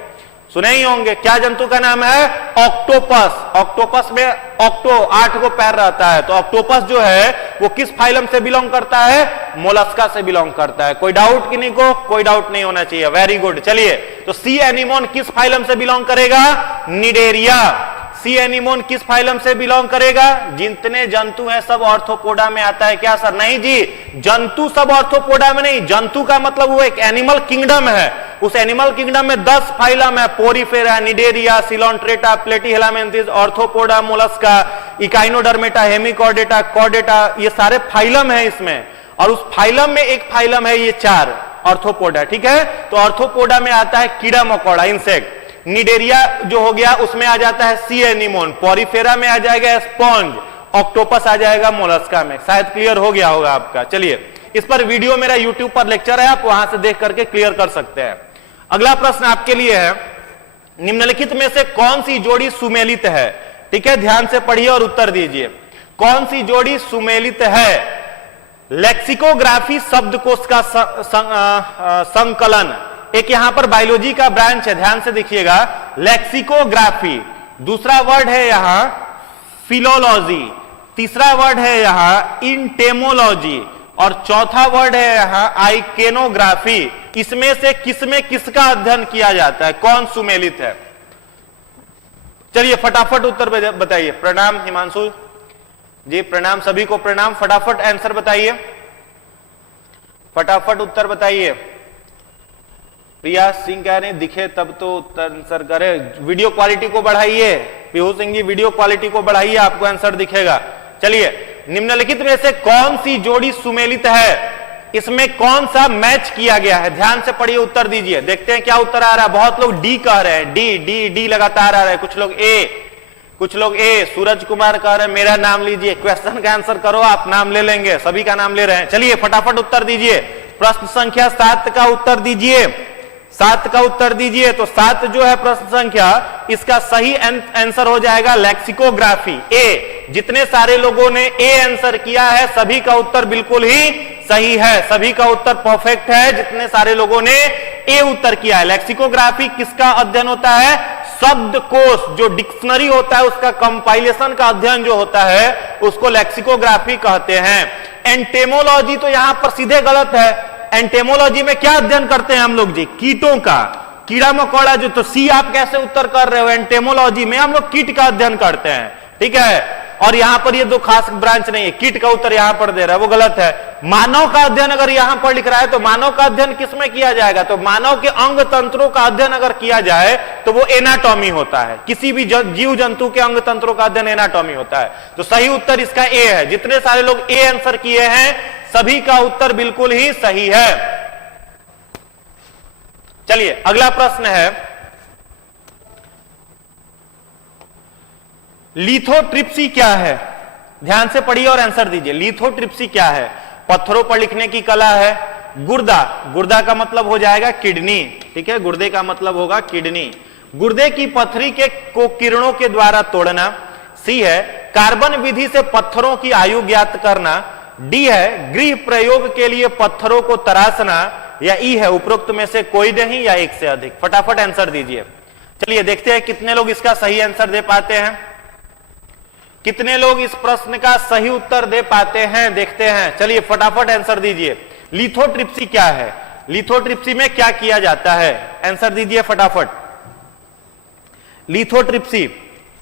सुने ही होंगे। क्या जंतु का नाम है? ऑक्टोपस। ऑक्टोपस में ऑक्टो 8 को पैर रहता है, तो ऑक्टोपस जो है वो किस फाइलम से बिलोंग करता है? मोलस्का से बिलोंग करता है। कोई डाउट कि नहीं को? कोई डाउट नहीं होना चाहिए, वेरी गुड। चलिए, तो सी एनीमोन किस फाइलम से बिलोंग करेगा? निडेरिया। सी एनीमोन किस फाइलम से बिलोंग करेगा? जितने जंतु हैं सब ऑर्थोपोडा में आता है। क्या सर? नहीं जी, जंतु सब ऑर्थोपोडा में नहीं। जंतु का मतलब वो एक एनिमल किंगडम है, उस एनिमल किंगडम में 10 फाइलम है, porifera, cnidaria, coelenterata, platyhelminthes, arthropoda, mollusca, echinodermata, hemichordata, chordata, ये सारे फाइलम है इसमें। और उस फाइलम में एक फाइलम है ये 4 ऑर्थोपोडा, ठीक है। तो ऑर्थोपोडा में आता है कीड़ा मकोड़ा, इंसेक्ट। निडेरिया जो हो गया उसमें आ जाता है सी एनीमोन, पोरीफेरा में आ जाएगा स्पॉन्ज, ऑक्टोपस आ जाएगा मोलस्का में। शायद क्लियर हो गया होगा आपका। चलिए, इस पर वीडियो मेरा यूट्यूब पर लेक्चर है, आप वहां से देख करके क्लियर कर सकते हैं। अगला प्रश्न आपके लिए है, निम्नलिखित में से कौन सी जोड़ी सुमेलित है? ठीक है, ध्यान से पढ़िए और उत्तर दीजिए। कौन सी जोड़ी सुमेलित है? लेक्सिकोग्राफी शब्दकोश का संकलन। एक यहां पर बायोलॉजी का ब्रांच है, ध्यान से देखिएगा, लेक्सिकोग्राफी। दूसरा वर्ड है यहां फिलोलॉजी, तीसरा वर्ड है यहां इंटेमोलॉजी और चौथा वर्ड है यहां आइकेनोग्राफी। इसमें से किसमें किसका अध्ययन किया जाता है? कौन सुमेलित है? चलिए फटाफट उत्तर बताइए। प्रणाम हिमांशु जी, प्रणाम सभी को प्रणाम। फटाफट आंसर बताइए, फटाफट उत्तर बताइए। प्रिया सिंह कह रहे दिखे तब तो आंसर करे। वीडियो क्वालिटी को बढ़ाइए, पीहू सिंह जी वीडियो क्वालिटी को बढ़ाइए, आपको आंसर दिखेगा। चलिए, निम्नलिखित में से कौन सी जोड़ी सुमेलित है? इसमें कौन सा मैच किया गया है? ध्यान से पढ़िए, उत्तर दीजिए। देखते हैं क्या उत्तर आ रहा है। बहुत लोग डी कह रहे हैं, डी डी डी लगातार आ रहा है। कुछ लोग ए, कुछ लोग ए। सूरज कुमार कह रहे हैं मेरा नाम लीजिए। क्वेश्चन का आंसर करो, आप नाम ले लेंगे, सभी का नाम ले रहे हैं। चलिए फटाफट उत्तर दीजिए। प्रश्न संख्या 7 का उत्तर दीजिए, 7 का उत्तर दीजिए। तो 7 जो है प्रश्न संख्या, इसका सही आंसर हो जाएगा लेक्सिकोग्राफी, ए। जितने सारे लोगों ने ए आंसर किया है सभी का उत्तर बिल्कुल ही सही है, सभी का उत्तर परफेक्ट है। जितने सारे लोगों ने ए उत्तर किया है। लेक्सिकोग्राफी किसका अध्ययन होता है? शब्दकोश, जो डिक्शनरी होता है उसका कंपाइलेशन का अध्ययन जो होता है उसको लेक्सिकोग्राफी कहते हैं। एंटेमोलॉजी तो यहां पर सीधे गलत है। एंटेमोलॉजी में क्या अध्ययन करते हैं हम लोग जी? कीटों का, कीड़ा मकोड़ा जो। तो सी आप कैसे उत्तर कर रहे हो? एंटेमोलॉजी में हम लोग कीट का अध्ययन करते हैं, ठीक है। और यहां पर ये दो खास ब्रांच नहीं है, कीट का उत्तर यहां पर दे रहा है, वो गलत है। मानव का अध्ययन अगर यहां पर लिख रहा है तो मानव का अध्ययन किसमें किया जाएगा? तो मानव के अंग तंत्रों का अध्ययन अगर किया जाए तो वो एनाटॉमी होता है। किसी भी जीव जंतु के अंग तंत्रों का अध्ययन एनाटॉमी होता है। तो सही उत्तर इसका ए है। जितने सारे लोग ए आंसर किए हैं सभी का उत्तर बिल्कुल ही सही है। चलिए अगला प्रश्न है, लिथोट्रिप्सी क्या है? ध्यान से पढ़िए और आंसर दीजिए। लिथोट्रिप्सी क्या है? पत्थरों पर लिखने की कला है। गुर्दा, गुर्दा का मतलब हो जाएगा किडनी, ठीक है, गुर्दे का मतलब होगा किडनी। गुर्दे की पथरी को किरणों के द्वारा तोड़ना। सी है कार्बन विधि से पत्थरों की आयु ज्ञात करना। डी है गृह प्रयोग के लिए पत्थरों को तराशना। या ई है उपरोक्त में से कोई नहीं या एक से अधिक। फटाफट आंसर दीजिए। चलिए देखते हैं कितने लोग इसका सही आंसर दे पाते हैं, कितने लोग इस प्रश्न का सही उत्तर दे पाते हैं, देखते हैं। चलिए फटाफट आंसर दीजिए। लिथोट्रिप्सी क्या है? लिथोट्रिप्सी में क्या किया जाता है? आंसर दीजिए फटाफट। लिथोट्रिप्सी,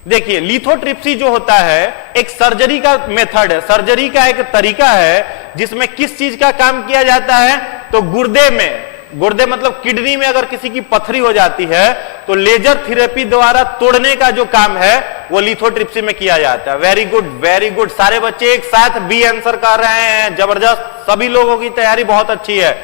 देखिए लिथोट्रिप्सी जो होता है एक सर्जरी का मेथड है, सर्जरी का एक तरीका है जिसमें किस चीज का काम किया जाता है? तो गुर्दे में, गुर्दे मतलब किडनी में अगर किसी की पथरी हो जाती है तो लेजर थेरेपी द्वारा तोड़ने का जो काम है वो लिथोट्रिप्सी में किया जाता है। Very good, very good. सारे बच्चे एक साथ बी आंसर कर रहे हैं, जबरदस्त। सभी लोगों की तैयारी बहुत अच्छी है।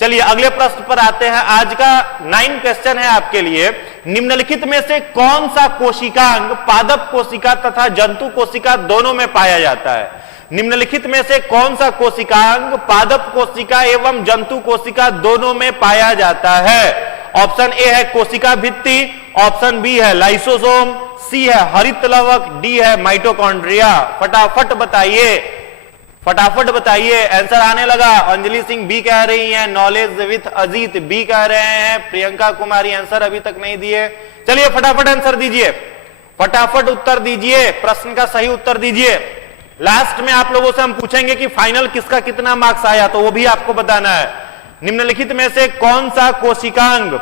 चलिए अगले प्रश्न पर आते हैं। आज का 9 क्वेश्चन है आपके लिए। निम्नलिखित में से कौन सा कोशिकांग पादप कोशिका तथा जंतु कोशिका दोनों में पाया जाता है? निम्नलिखित में से कौन सा कोशिकांग पादप कोशिका एवं जंतु कोशिका दोनों में पाया जाता है? ऑप्शन ए है कोशिका भित्ति, ऑप्शन बी है लाइसोसोम, सी है हरित लवक, डी है माइटोकॉन्ड्रिया। फटाफट बताइए, फटाफट बताइए। आंसर आने लगा। अंजलि सिंह बी कह रही हैं, नॉलेज विथ अजीत बी कह रहे हैं, प्रियंका कुमारी आंसर अभी तक नहीं दिए। चलिए फटाफट आंसर दीजिए, फटाफट उत्तर दीजिए, प्रश्न का सही उत्तर दीजिए। लास्ट में आप लोगों से हम पूछेंगे कि फाइनल किसका कितना मार्क्स आया, तो वो भी आपको बताना है। निम्नलिखित में से कौन सा कोशिकांग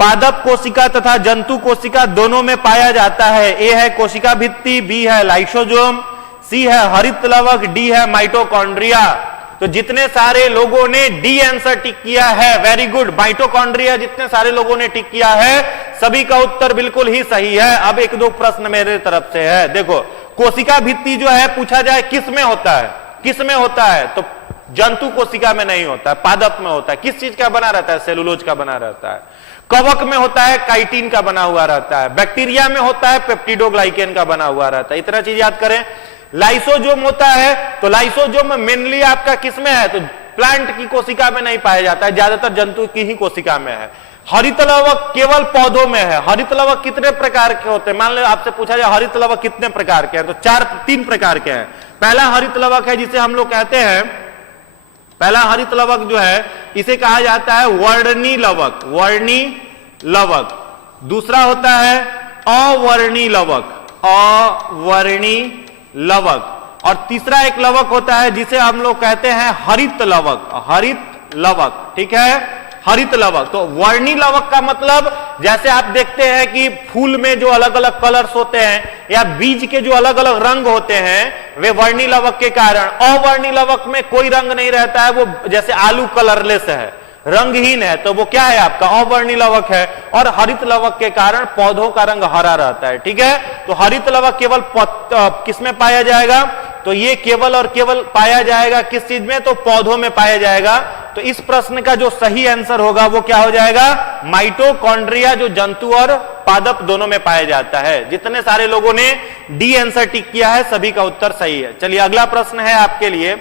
पादप कोशिका तथा जंतु कोशिका दोनों में पाया जाता है? ए है कोशिका भित्ति, बी है लाइसोसोम, सी है हरित लवक, डी है माइटोकॉन्ड्रिया। तो जितने सारे लोगों ने डी आंसर टिक किया है, वेरी गुड। माइटोकॉन्ड्रिया जितने सारे लोगों ने टिक किया है सभी का उत्तर बिल्कुल ही सही है। अब एक दो प्रश्न मेरे तरफ से है। देखो कोशिका भित्ति जो है पूछा जाए किस में होता है, किस में होता है? तो जंतु कोशिका में नहीं होता है, पादप में होता है। किस चीज का बना रहता है? सेलुलोज का बना रहता है। कवक में होता है, काइटिन का बना हुआ रहता है। बैक्टीरिया में होता है, पेप्टिडोग्लाइकेन का बना हुआ रहता है। इतना चीज याद करें। लाइसोजोम होता है, तो लाइसोजोम मेनली आपका किस में है? तो प्लांट की कोशिका में नहीं पाया जाता है, ज्यादातर जंतु की ही कोशिका में है। हरित लवक केवल पौधों में है। हरित लवक कितने प्रकार के होते हैं? मान लो आपसे पूछा जाए हरित लवक कितने प्रकार के हैं, तो तीन प्रकार के हैं। पहला हरित लवक है जिसे हम लोग कहते हैं, पहला हरित लवक जो है इसे कहा जाता है वर्णी लवक, वर्णी लवक। दूसरा होता है अवर्णी लवक, अवर्णी लवक। और तीसरा एक लवक होता है जिसे हम लोग कहते हैं हरित लवक, हरित लवक। ठीक है, हरित लवक। तो वर्णी लवक का मतलब जैसे आप देखते हैं कि फूल में जो अलग अलग कलर्स होते हैं या बीज के जो अलग अलग रंग होते हैं वे वर्णी लवक के कारण। अवर्णी लवक में कोई रंग नहीं रहता है, वो जैसे आलू कलरलेस है, रंगहीन है, तो वो क्या है आपका अवर्णी लवक है। और हरित लवक के कारण पौधों का रंग हरा रहता है। ठीक है, तो हरित लवक केवल किसमें पाया जाएगा? तो ये केवल और केवल पाया जाएगा किस चीज में? तो पौधों में पाया जाएगा। तो इस प्रश्न का जो सही आंसर होगा वो क्या हो जाएगा? माइटोकॉन्ड्रिया, जो जंतु और पादप दोनों में पाया जाता है। जितने सारे लोगों ने डी आंसर टिक किया है सभी का उत्तर सही है। चलिए अगला प्रश्न है आपके लिए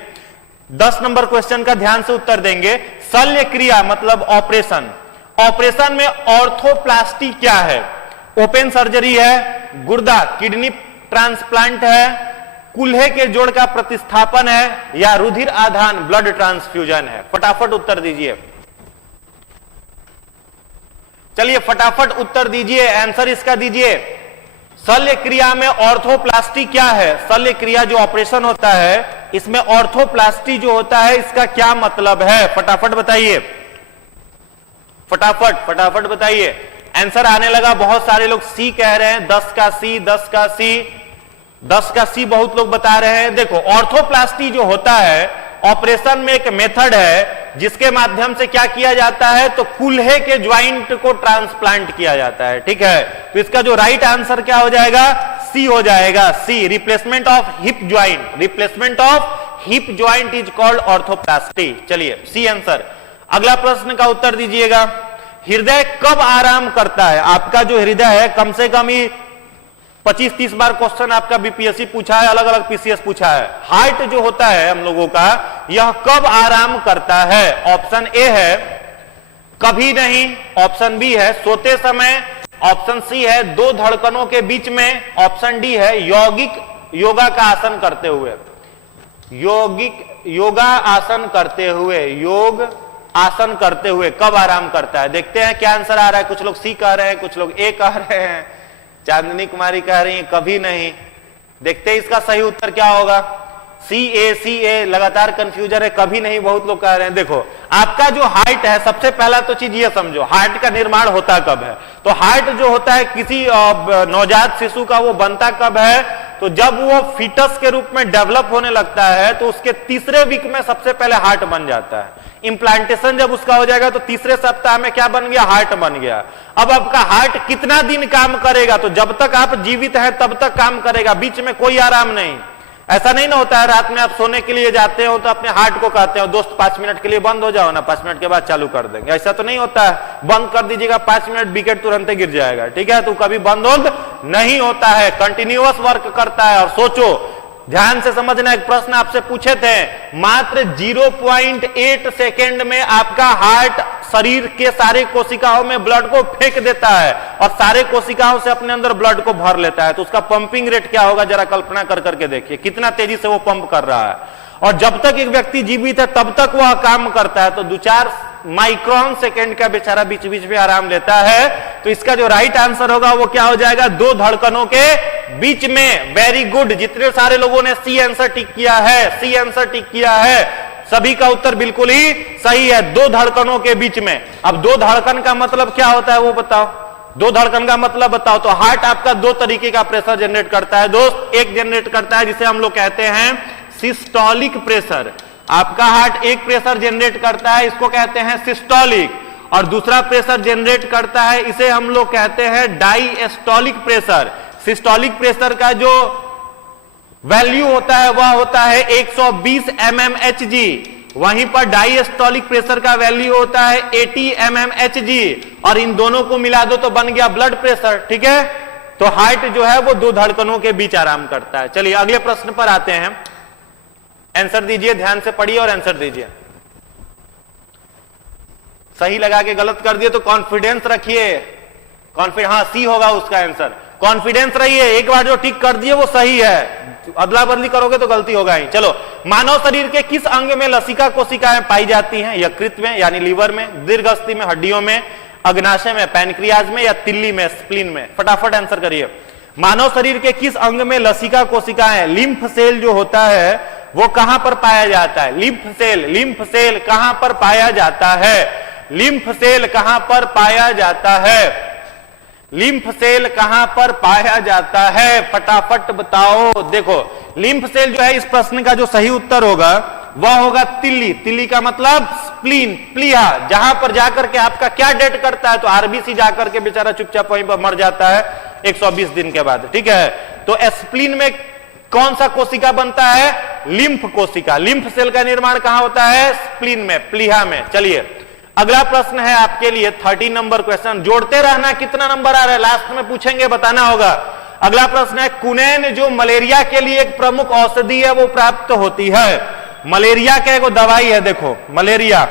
10 नंबर क्वेश्चन का, ध्यान से उत्तर देंगे। शल्य क्रिया मतलब ऑपरेशन, ऑपरेशन में ऑर्थोप्लास्टी क्या है? ओपन सर्जरी है, गुर्दा किडनी ट्रांसप्लांट है, कूल्हे के जोड़ का प्रतिस्थापन है, या रुधिर आधान ब्लड ट्रांसफ्यूजन है? फटाफट उत्तर दीजिए। चलिए फटाफट उत्तर दीजिए, आंसर इसका दीजिए। शल्य क्रिया में ऑर्थोप्लास्टी क्या है? शल्य क्रिया जो ऑपरेशन होता है इसमें ऑर्थोप्लास्टी जो होता है इसका क्या मतलब है? फटाफट बताइए, फटाफट फटाफट बताइए। आंसर आने लगा, बहुत सारे लोग सी कह रहे हैं, 10 का सी, 10 का सी, 10 का सी बहुत लोग बता रहे हैं। देखो ऑर्थोप्लास्टी जो होता है ऑपरेशन में एक मेथड है जिसके माध्यम से क्या किया जाता है? तो कूल्हे के ज्वाइंट को ट्रांसप्लांट किया जाता है। ठीक है, तो इसका जो राइट आंसर क्या हो जाएगा? सी हो जाएगा, C, replacement of hip joint, replacement of hip joint is called arthroplasty. चलिए सी आंसर। अगला प्रश्न का उत्तर दीजिएगा। हृदय कब आराम करता है? आपका जो हृदय है कम से कम ही 25-30 बार क्वेश्चन आपका बीपीएससी पूछा है, अलग अलग पीसीएस पूछा है। हार्ट जो होता है हम लोगों का, यह कब आराम करता है? ऑप्शन ए है कभी नहीं, ऑप्शन बी है सोते समय, ऑप्शन सी है 2 धड़कनों के बीच में, ऑप्शन डी है यौगिक योगा का आसन करते हुए, यौगिक योगा आसन करते हुए, योग आसन करते हुए कब आराम करता है? देखते हैं क्या आंसर आ रहा है। कुछ लोग सी कह रहे हैं, कुछ लोग ए कह रहे हैं, चांदनी कुमारी कह रही है कभी नहीं। देखते हैं इसका सही उत्तर क्या होगा। सी ए लगातार कंफ्यूजन है, कभी नहीं बहुत लोग कह रहे हैं। देखो आपका जो हार्ट है, सबसे पहला तो चीज ये समझो, हार्ट का निर्माण होता कब है? तो हार्ट जो होता है किसी नवजात शिशु का, वो बनता कब है? तो जब वो फीटस के रूप में डेवलप होने लगता है तो उसके तीसरे वीक में सबसे पहले हार्ट बन जाता है। इंप्लांटेशन जब उसका हो जाएगा तो तीसरे सप्ताह में क्या बन गया? हार्ट बन गया। अब आपका हार्ट कितना दिन काम करेगा? तो जब तक आप जीवित हैं तब तक काम करेगा, बीच में कोई आराम नहीं। ऐसा नहीं ना होता है रात में आप सोने के लिए जाते हो तो अपने हार्ट को कहते हो दोस्त 5 मिनट के लिए बंद हो जाओ ना, 5 मिनट के बाद चालू कर देंगे। ऐसा तो नहीं होता है, बंद कर दीजिएगा 5 मिनट विकेट तुरंत गिर जाएगा। ठीक है, तो कभी बंद नहीं होता है, कंटिन्यूअस वर्क करता है। और सोचो, ध्यान से समझना, एक प्रश्न आपसे पूछे थे, मात्र 0.8 सेकेंड में आपका हार्ट शरीर के सारे कोशिकाओं में ब्लड को फेंक देता है और सारे कोशिकाओं से अपने अंदर ब्लड को भर लेता है। तो उसका पंपिंग रेट क्या होगा? जरा कल्पना कर करके देखिए कितना तेजी से वो पंप कर रहा है। और जब तक एक व्यक्ति जीवित है तब तक वह काम करता है। तो 2-4 माइक्रोन सेकेंड का बेचारा बीच बीच में आराम लेता है। तो इसका जो राइट आंसर होगा वो क्या हो जाएगा? 2 धड़कनों के बीच में। वेरी गुड, जितने सारे लोगों ने सी आंसर टिक किया है, सी आंसर टिक किया है, सभी का उत्तर बिल्कुल ही सही है, 2 धड़कनों के बीच में। अब 2 धड़कन का मतलब क्या होता है वो बताओ? 2 धड़कन का मतलब बताओ। तो हार्ट आपका 2 तरीके का प्रेशर जनरेट करता है दोस्त। एक जनरेट करता है जिसे हम लोग कहते हैं सिस्टोलिक प्रेशर। आपका हार्ट एक प्रेशर जनरेट करता है, इसको कहते हैं सिस्टोलिक, और दूसरा प्रेशर जनरेट करता है, इसे हम लोग कहते हैं डायस्टोलिक प्रेशर। सिस्टोलिक प्रेशर का जो वैल्यू होता है वह होता है 120 mmHg, वहीं पर डायस्टोलिक प्रेशर का वैल्यू होता है 80 mmHg, और इन दोनों को मिला दो तो बन गया ब्लड प्रेशर। ठीक है, तो हार्ट जो है वो 2 धड़कनों के बीच आराम करता है। चलिए अगले प्रश्न पर आते हैं, आंसर दीजिए, ध्यान से पढ़िए और आंसर दीजिए। सही लगा के गलत कर दिए तो कॉन्फिडेंस रखिए, हाँ सी होगा उसका आंसर। कॉन्फिडेंस रहिए, एक बार जो टिक कर दिए वो सही है, अदला बदली करोगे तो गलती होगा ही। चलो, मानव शरीर के किस अंग में लसिका कोशिकाएं पाई जाती हैं? यकृत में यानी लीवर में, दीर्घस्थि में हड्डियों में, अग्नाशय में पैनक्रियाज में, या तिल्ली में स्प्लीन में? फटाफट आंसर करिए। मानव शरीर के किस अंग में लसिका कोशिकाएं, लिम्फ सेल जो होता है वो कहां पर पाया जाता है? लिम्फ सेल कहां पर पाया जाता है? लिम्फ सेल कहां पर पाया जाता है? लिम्फ सेल कहां पर पाया जाता है? फटाफट बताओ। देखो, लिम्फ सेल जो है इस प्रश्न का जो सही उत्तर होगा वह होगा तिल्ली। तिल्ली का मतलब स्प्लीन, प्लीहा, जहां पर जाकर के आपका क्या डेट करता है? तो आरबीसी जाकर के बेचारा चुपचाप वहीं पर मर जाता है 120 दिन के बाद, ठीक है। तो स्प्लीन में कौन सा कोशिका बनता है? लिम्फ कोशिका। लिम्फ सेल का निर्माण कहां होता है? स्प्लीन में, प्लीहा में। चलिए, अगला प्रश्न है आपके लिए 13 नंबर क्वेश्चन। जोड़ते रहना, कितना नंबर आ रहा है लास्ट में पूछेंगे, बताना होगा। अगला प्रश्न है, कुनैन जो मलेरिया के लिए एक प्रमुख औषधि है वो प्राप्त होती है? मलेरिया का एक दवाई है, देखो मलेरिया,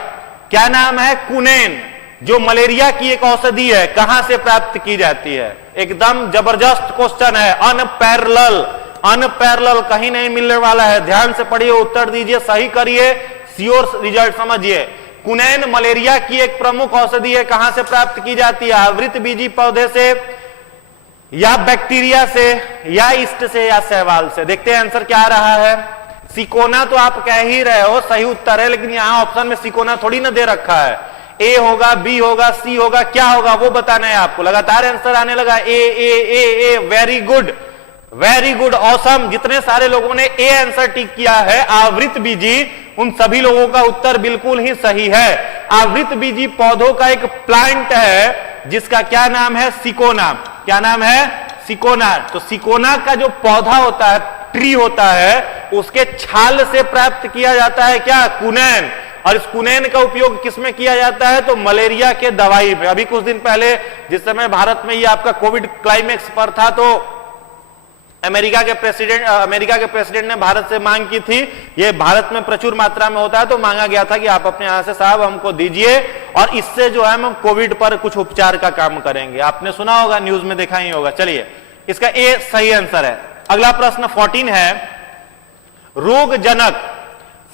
क्या नाम है? कुनैन, जो मलेरिया की एक औषधि है, कहां से प्राप्त की जाती है? एकदम जबरदस्त क्वेश्चन है, अनपैरेलल, कहीं नहीं मिलने वाला है। ध्यान से पढ़िए, उत्तर दीजिए, सही करिए, श्योर रिजल्ट समझिए। कुनैन मलेरिया की एक प्रमुख औषधि है, कहां से प्राप्त की जाती है? आवृत बीजी पौधे से, या बैक्टीरिया से, या ईस्ट से, या शैवाल से? देखते हैं आंसर क्या आ रहा है। सिकोना तो आप कह ही रहे हो, सही उत्तर है, लेकिन यहां ऑप्शन में सिकोना थोड़ी ना दे रखा है। ए होगा, बी होगा, सी होगा, क्या होगा वो बताना है आपको। लगातार आंसर आने लगा, A A A A, very good, very good, awesome. जितने सारे लोगों ने ए आंसर टिक किया है, आवृत बीजी, उन सभी लोगों का उत्तर बिल्कुल ही सही है। आवृत बीजी पौधों का एक प्लांट है जिसका क्या नाम है? सिकोना। क्या नाम है? सिकोना। तो सिकोना का जो पौधा होता है, ट्री होता है, उसके छाल से प्राप्त किया जाता है क्या? कुनैन। और इस कुनैन का उपयोग किसमें किया जाता है? तो मलेरिया के दवाई में। अभी कुछ दिन पहले जिस समय भारत में ये आपका कोविड क्लाइमेक्स पर था, तो अमेरिका के प्रेसिडेंट ने भारत से मांग की थी, ये भारत में प्रचुर मात्रा में होता है, तो मांगा गया था कि आप अपने यहां से साहब हमको दीजिए और इससे जो है हम कोविड पर कुछ उपचार का काम करेंगे। आपने सुना होगा, न्यूज में देखा ही होगा। चलिए, इसका ए सही आंसर है। अगला प्रश्न 14 है, रोगजनक।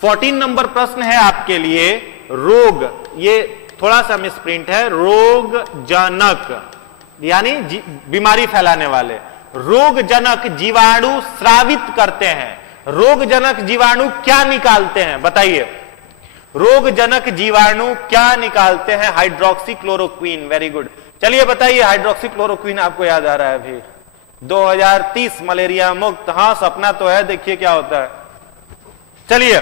14 नंबर प्रश्न है आपके लिए, रोग, ये थोड़ा सा मिसप्रिंट है, रोगजनक यानी बीमारी फैलाने वाले। रोगजनक जीवाणु स्रावित करते हैं। रोगजनक जीवाणु क्या निकालते हैं? बताइए, रोगजनक जीवाणु क्या निकालते हैं? Hydroxy chloroquine. Very good. चलिए बताइए, हाइड्रोक्सी क्लोरोक्वीन आपको याद आ रहा है अभी 2030 मलेरिया मुक्त। हाँ, सपना तो है, देखिए क्या होता है। चलिए,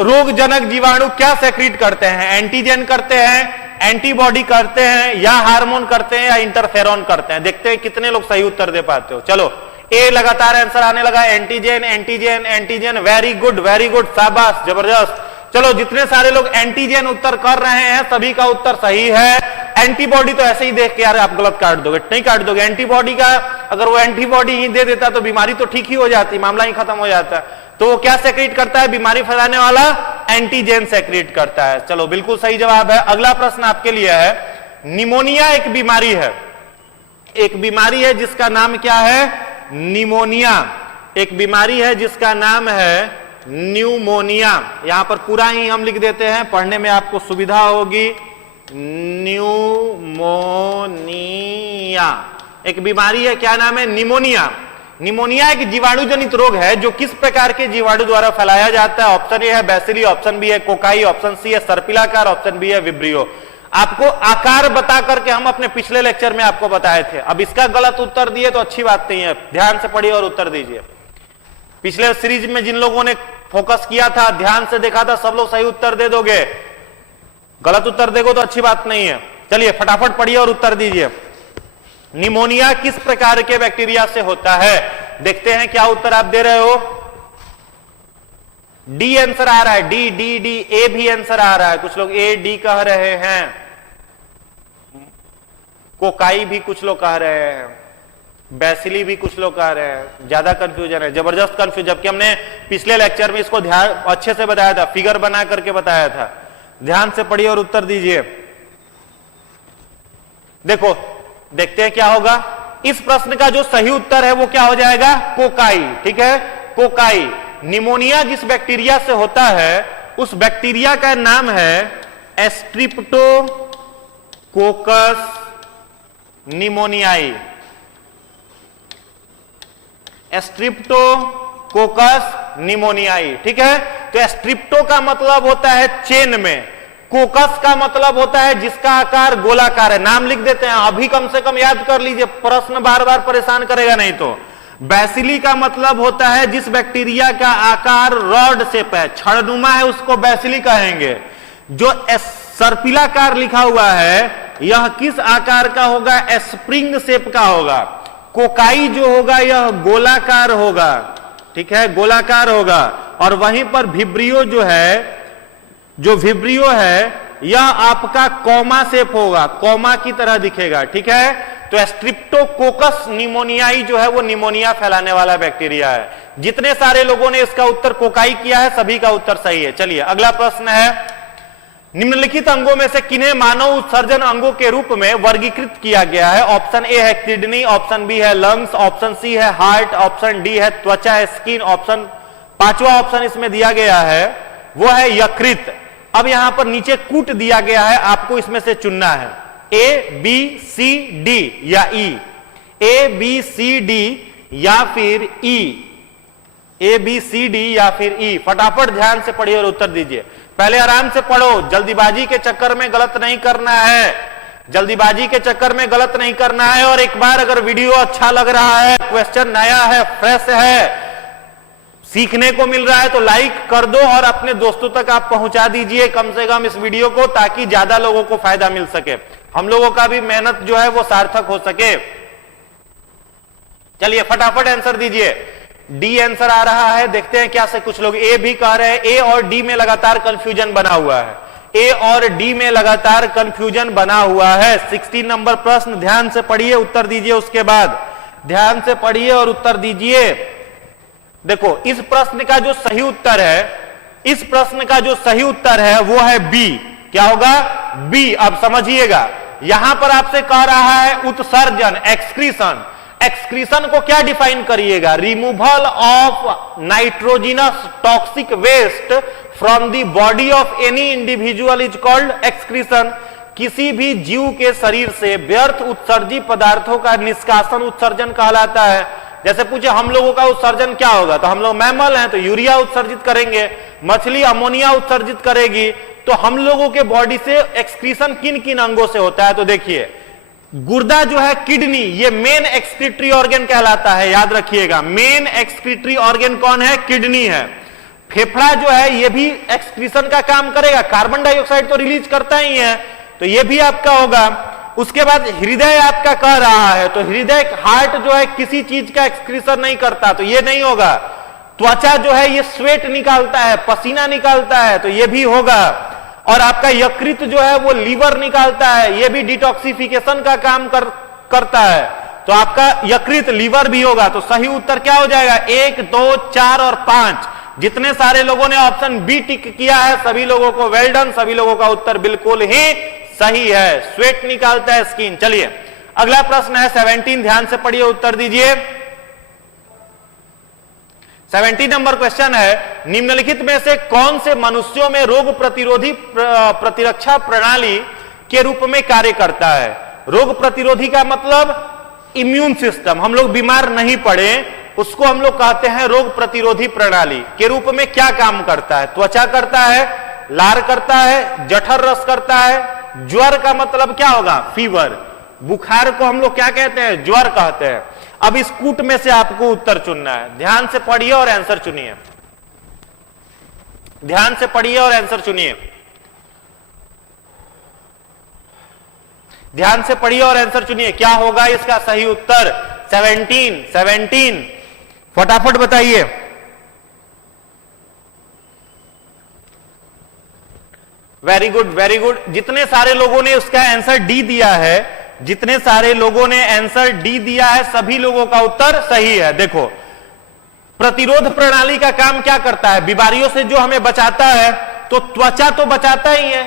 रोगजनक जीवाणु क्या सेक्रीट करते हैं? एंटीजन करते हैं, एंटीबॉडी करते हैं, या हार्मोन करते हैं, या इंटरफेरॉन करते हैं? देखते हैं कितने लोग सही उत्तर दे पाते हो। चलो, ए लगातार आंसर आने लगा, antigen antigen antigen. Very good, very good, शाबाश, जबरदस्त। चलो, जितने सारे लोग एंटीजन उत्तर कर रहे हैं सभी का उत्तर सही है। एंटीबॉडी तो ऐसे ही देख के यार आप गलत काट दोगे, नहीं काट दोगे। एंटीबॉडी का अगर वो एंटीबॉडी ही दे देता तो बीमारी तो ठीक ही हो जाती, मामला ही खत्म हो जाता। तो वो क्या सेक्रेट करता है? बीमारी फैलाने वाला एंटीजन सेक्रेट करता है। चलो, बिल्कुल सही जवाब है। अगला प्रश्न आपके लिए है, निमोनिया एक बीमारी है, एक बीमारी है जिसका नाम क्या है? निमोनिया। एक बीमारी है जिसका नाम है न्यूमोनिया। यहां पर पूरा ही हम लिख देते हैं, पढ़ने में आपको सुविधा होगी। न्यूमोनिया एक बीमारी है, क्या नाम है? निमोनिया। निमोनिया एक जीवाणु जनित रोग है जो किस प्रकार के जीवाणु द्वारा फैलाया जाता है? ऑप्शन ए है बैसिली, ऑप्शन बी है कोकाई, ऑप्शन सी है सर्पिलाकार, ऑप्शन बी है विब्रियो। आपको आकार बता करके हम अपने पिछले लेक्चर में आपको बताए थे। अब इसका गलत उत्तर दिए तो अच्छी बात नहीं है, ध्यान से पढ़िए और उत्तर दीजिए। पिछले सीरीज में जिन लोगों ने फोकस किया था, ध्यान से देखा था, सब लोग सही उत्तर दे दोगे। गलत उत्तर देखो तो अच्छी बात नहीं है। चलिए फटाफट पढ़िए और उत्तर दीजिए। निमोनिया किस प्रकार के बैक्टीरिया से होता है? देखते हैं क्या उत्तर आप दे रहे हो। डी आंसर आ रहा है, डी डी डी। ए भी आंसर आ रहा है, कुछ लोग ए डी कह रहे हैं, कोकाई भी कुछ लोग कह रहे हैं, बैसिली भी कुछ लोग कह रहे हैं। ज्यादा कंफ्यूजन है, जबरदस्त कंफ्यूजन, जबकि हमने पिछले लेक्चर में इसको ध्यान अच्छे से बताया था, फिगर बना करके बताया था। ध्यान से पढ़िए और उत्तर दीजिए। देखो देखते हैं क्या होगा। इस प्रश्न का जो सही उत्तर है वो क्या हो जाएगा, कोकाई। ठीक है, कोकाई। निमोनिया जिस बैक्टीरिया से होता है उस बैक्टीरिया का नाम है स्ट्रिप्टोकोकस निमोनियाई। स्ट्रिप्टोकोकस निमोनियाई। ठीक है, तो स्ट्रिप्टो का मतलब होता है चेन में, कोकस का मतलब होता है जिसका आकार गोलाकार है। नाम लिख देते हैं, अभी कम से कम याद कर लीजिए, प्रश्न बार बार परेशान करेगा नहीं तो। बैसिली का मतलब होता है जिस बैक्टीरिया का आकार रॉड शेप है, छड़नुमा है, उसको बैसिली कहेंगे। जो सर्पिलाकार लिखा हुआ है यह किस आकार का होगा, स्प्रिंग शेप का होगा। कोकाई जो होगा यह गोलाकार होगा। ठीक है, गोलाकार होगा। और वहीं पर विब्रियो जो है, जो विब्रियो है यह आपका कॉमा शेप होगा, कॉमा की तरह दिखेगा। ठीक है, तो स्ट्रिप्टोकोकस निमोनियाई जो है वो निमोनिया फैलाने वाला बैक्टीरिया है। जितने सारे लोगों ने इसका उत्तर कोकाई किया है सभी का उत्तर सही है। चलिए अगला प्रश्न है, निम्नलिखित अंगों में से किन्हें मानव उत्सर्जन अंगों के रूप में वर्गीकृत किया गया है। ऑप्शन ए है किडनी, ऑप्शन बी है लंग्स, ऑप्शन सी है हार्ट, ऑप्शन डी है त्वचा है स्किन, ऑप्शन पांचवा ऑप्शन इसमें दिया गया है वो है यकृत। अब यहां पर नीचे कूट दिया गया है, आपको इसमें से चुनना है ए बी सी डी या ई, ए बी सी डी या फिर ई, ए बी सी डी या फिर ई। फटाफट ध्यान से पढ़िए और उत्तर दीजिए। पहले आराम से पढ़ो, जल्दीबाजी के चक्कर में गलत नहीं करना है, जल्दीबाजी के चक्कर में गलत नहीं करना है। और एक बार अगर वीडियो अच्छा लग रहा है, क्वेश्चन नया है, फ्रेश है, सीखने को मिल रहा है तो लाइक कर दो और अपने दोस्तों तक आप पहुंचा दीजिए कम से कम इस वीडियो को, ताकि ज्यादा लोगों को फायदा मिल सके, हम लोगों का भी मेहनत जो है वो सार्थक हो सके। चलिए फटाफट आंसर दीजिए। डी आंसर आ रहा है, देखते हैं क्या से। कुछ लोग ए भी कह रहे हैं, ए और डी में लगातार कंफ्यूजन बना हुआ है, ए और डी में लगातार कंफ्यूजन बना हुआ है। 16 नंबर प्रश्न, ध्यान से पढ़िए, उत्तर दीजिए। उसके बाद ध्यान से पढ़िए और उत्तर दीजिए। देखो इस प्रश्न का जो सही उत्तर है, इस प्रश्न का जो सही उत्तर है वो है बी। क्या होगा, बी। अब समझिएगा, यहां पर आपसे कह रहा है उत्सर्जन, एक्सक्रीशन। एक्सक्रीशन को क्या डिफाइन करिएगा, removal of nitrogenous toxic waste from the body of any individual is called excretion. किसी भी जीव के शरीर से व्यर्थ उत्सर्जी पदार्थों का निष्कासन उत्सर्जन कहलाता है। जैसे पूछे हम लोगों का उत्सर्जन क्या होगा, तो हम लोग मैमल हैं तो यूरिया उत्सर्जित करेंगे, मछली अमोनिया उत्सर्जित करेगी। तो हम लोगों के बॉडी से एक्सक्रीशन किन किन अंगों से होता है, तो देखिए गुर्दा जो है, किडनी, ये मेन एक्सक्रीटरी ऑर्गन कहलाता है, याद रखिएगा। मेन एक्सक्रीटरी ऑर्गन कौन है, किडनी है। फेफड़ा जो है ये भी एक्सक्रीशन का काम करेगा, कार्बन डाइऑक्साइड तो रिलीज करता ही है, तो ये भी आपका होगा। उसके बाद हृदय आपका कह रहा है, तो हृदय, हार्ट जो है किसी चीज का एक्सक्रीशन नहीं करता, तो ये नहीं होगा। त्वचा जो है ये स्वेट निकालता है, पसीना निकालता है, तो ये भी होगा। और आपका यकृत जो है वो लीवर निकालता है, ये भी डिटॉक्सिफिकेशन का काम करता है, तो आपका यकृत लीवर भी होगा। तो सही उत्तर क्या हो जाएगा, 1, 2, 4 और 5। जितने सारे लोगों ने ऑप्शन बी टिक किया है सभी लोगों को वेल डन, सभी लोगों का उत्तर बिल्कुल ही सही है, स्वेट निकालता है स्किन। चलिए अगला प्रश्न है 17, ध्यान से पढ़िए, उत्तर दीजिए। 17 नंबर क्वेश्चन है, निम्नलिखित में से कौन से मनुष्यों में रोग प्रतिरोधी प्रतिरक्षा प्रणाली के रूप में कार्य करता है। रोग प्रतिरोधी का मतलब इम्यून सिस्टम, हम लोग बीमार नहीं पड़े उसको हम लोग कहते हैं रोग प्रतिरोधी प्रणाली के रूप में क्या काम करता है। त्वचा करता है, लार करता है, जठर रस करता है। ज्वर का मतलब क्या होगा, फीवर। बुखार को हम लोग क्या कहते हैं, ज्वर कहते हैं। अब इस कूट में से आपको उत्तर चुनना है, ध्यान से पढ़िए और आंसर चुनिए, ध्यान से पढ़िए और आंसर चुनिए, ध्यान से पढ़िए और आंसर चुनिए। क्या होगा इसका सही उत्तर, 17 फटाफट बताइए। Very good, very good. जितने सारे लोगों ने उसका आंसर डी दिया है, जितने सारे लोगों ने आंसर डी दिया है सभी लोगों का उत्तर सही है। देखो प्रतिरोध प्रणाली का काम क्या करता है, बीमारियों से जो हमें बचाता है, तो त्वचा तो बचाता ही है,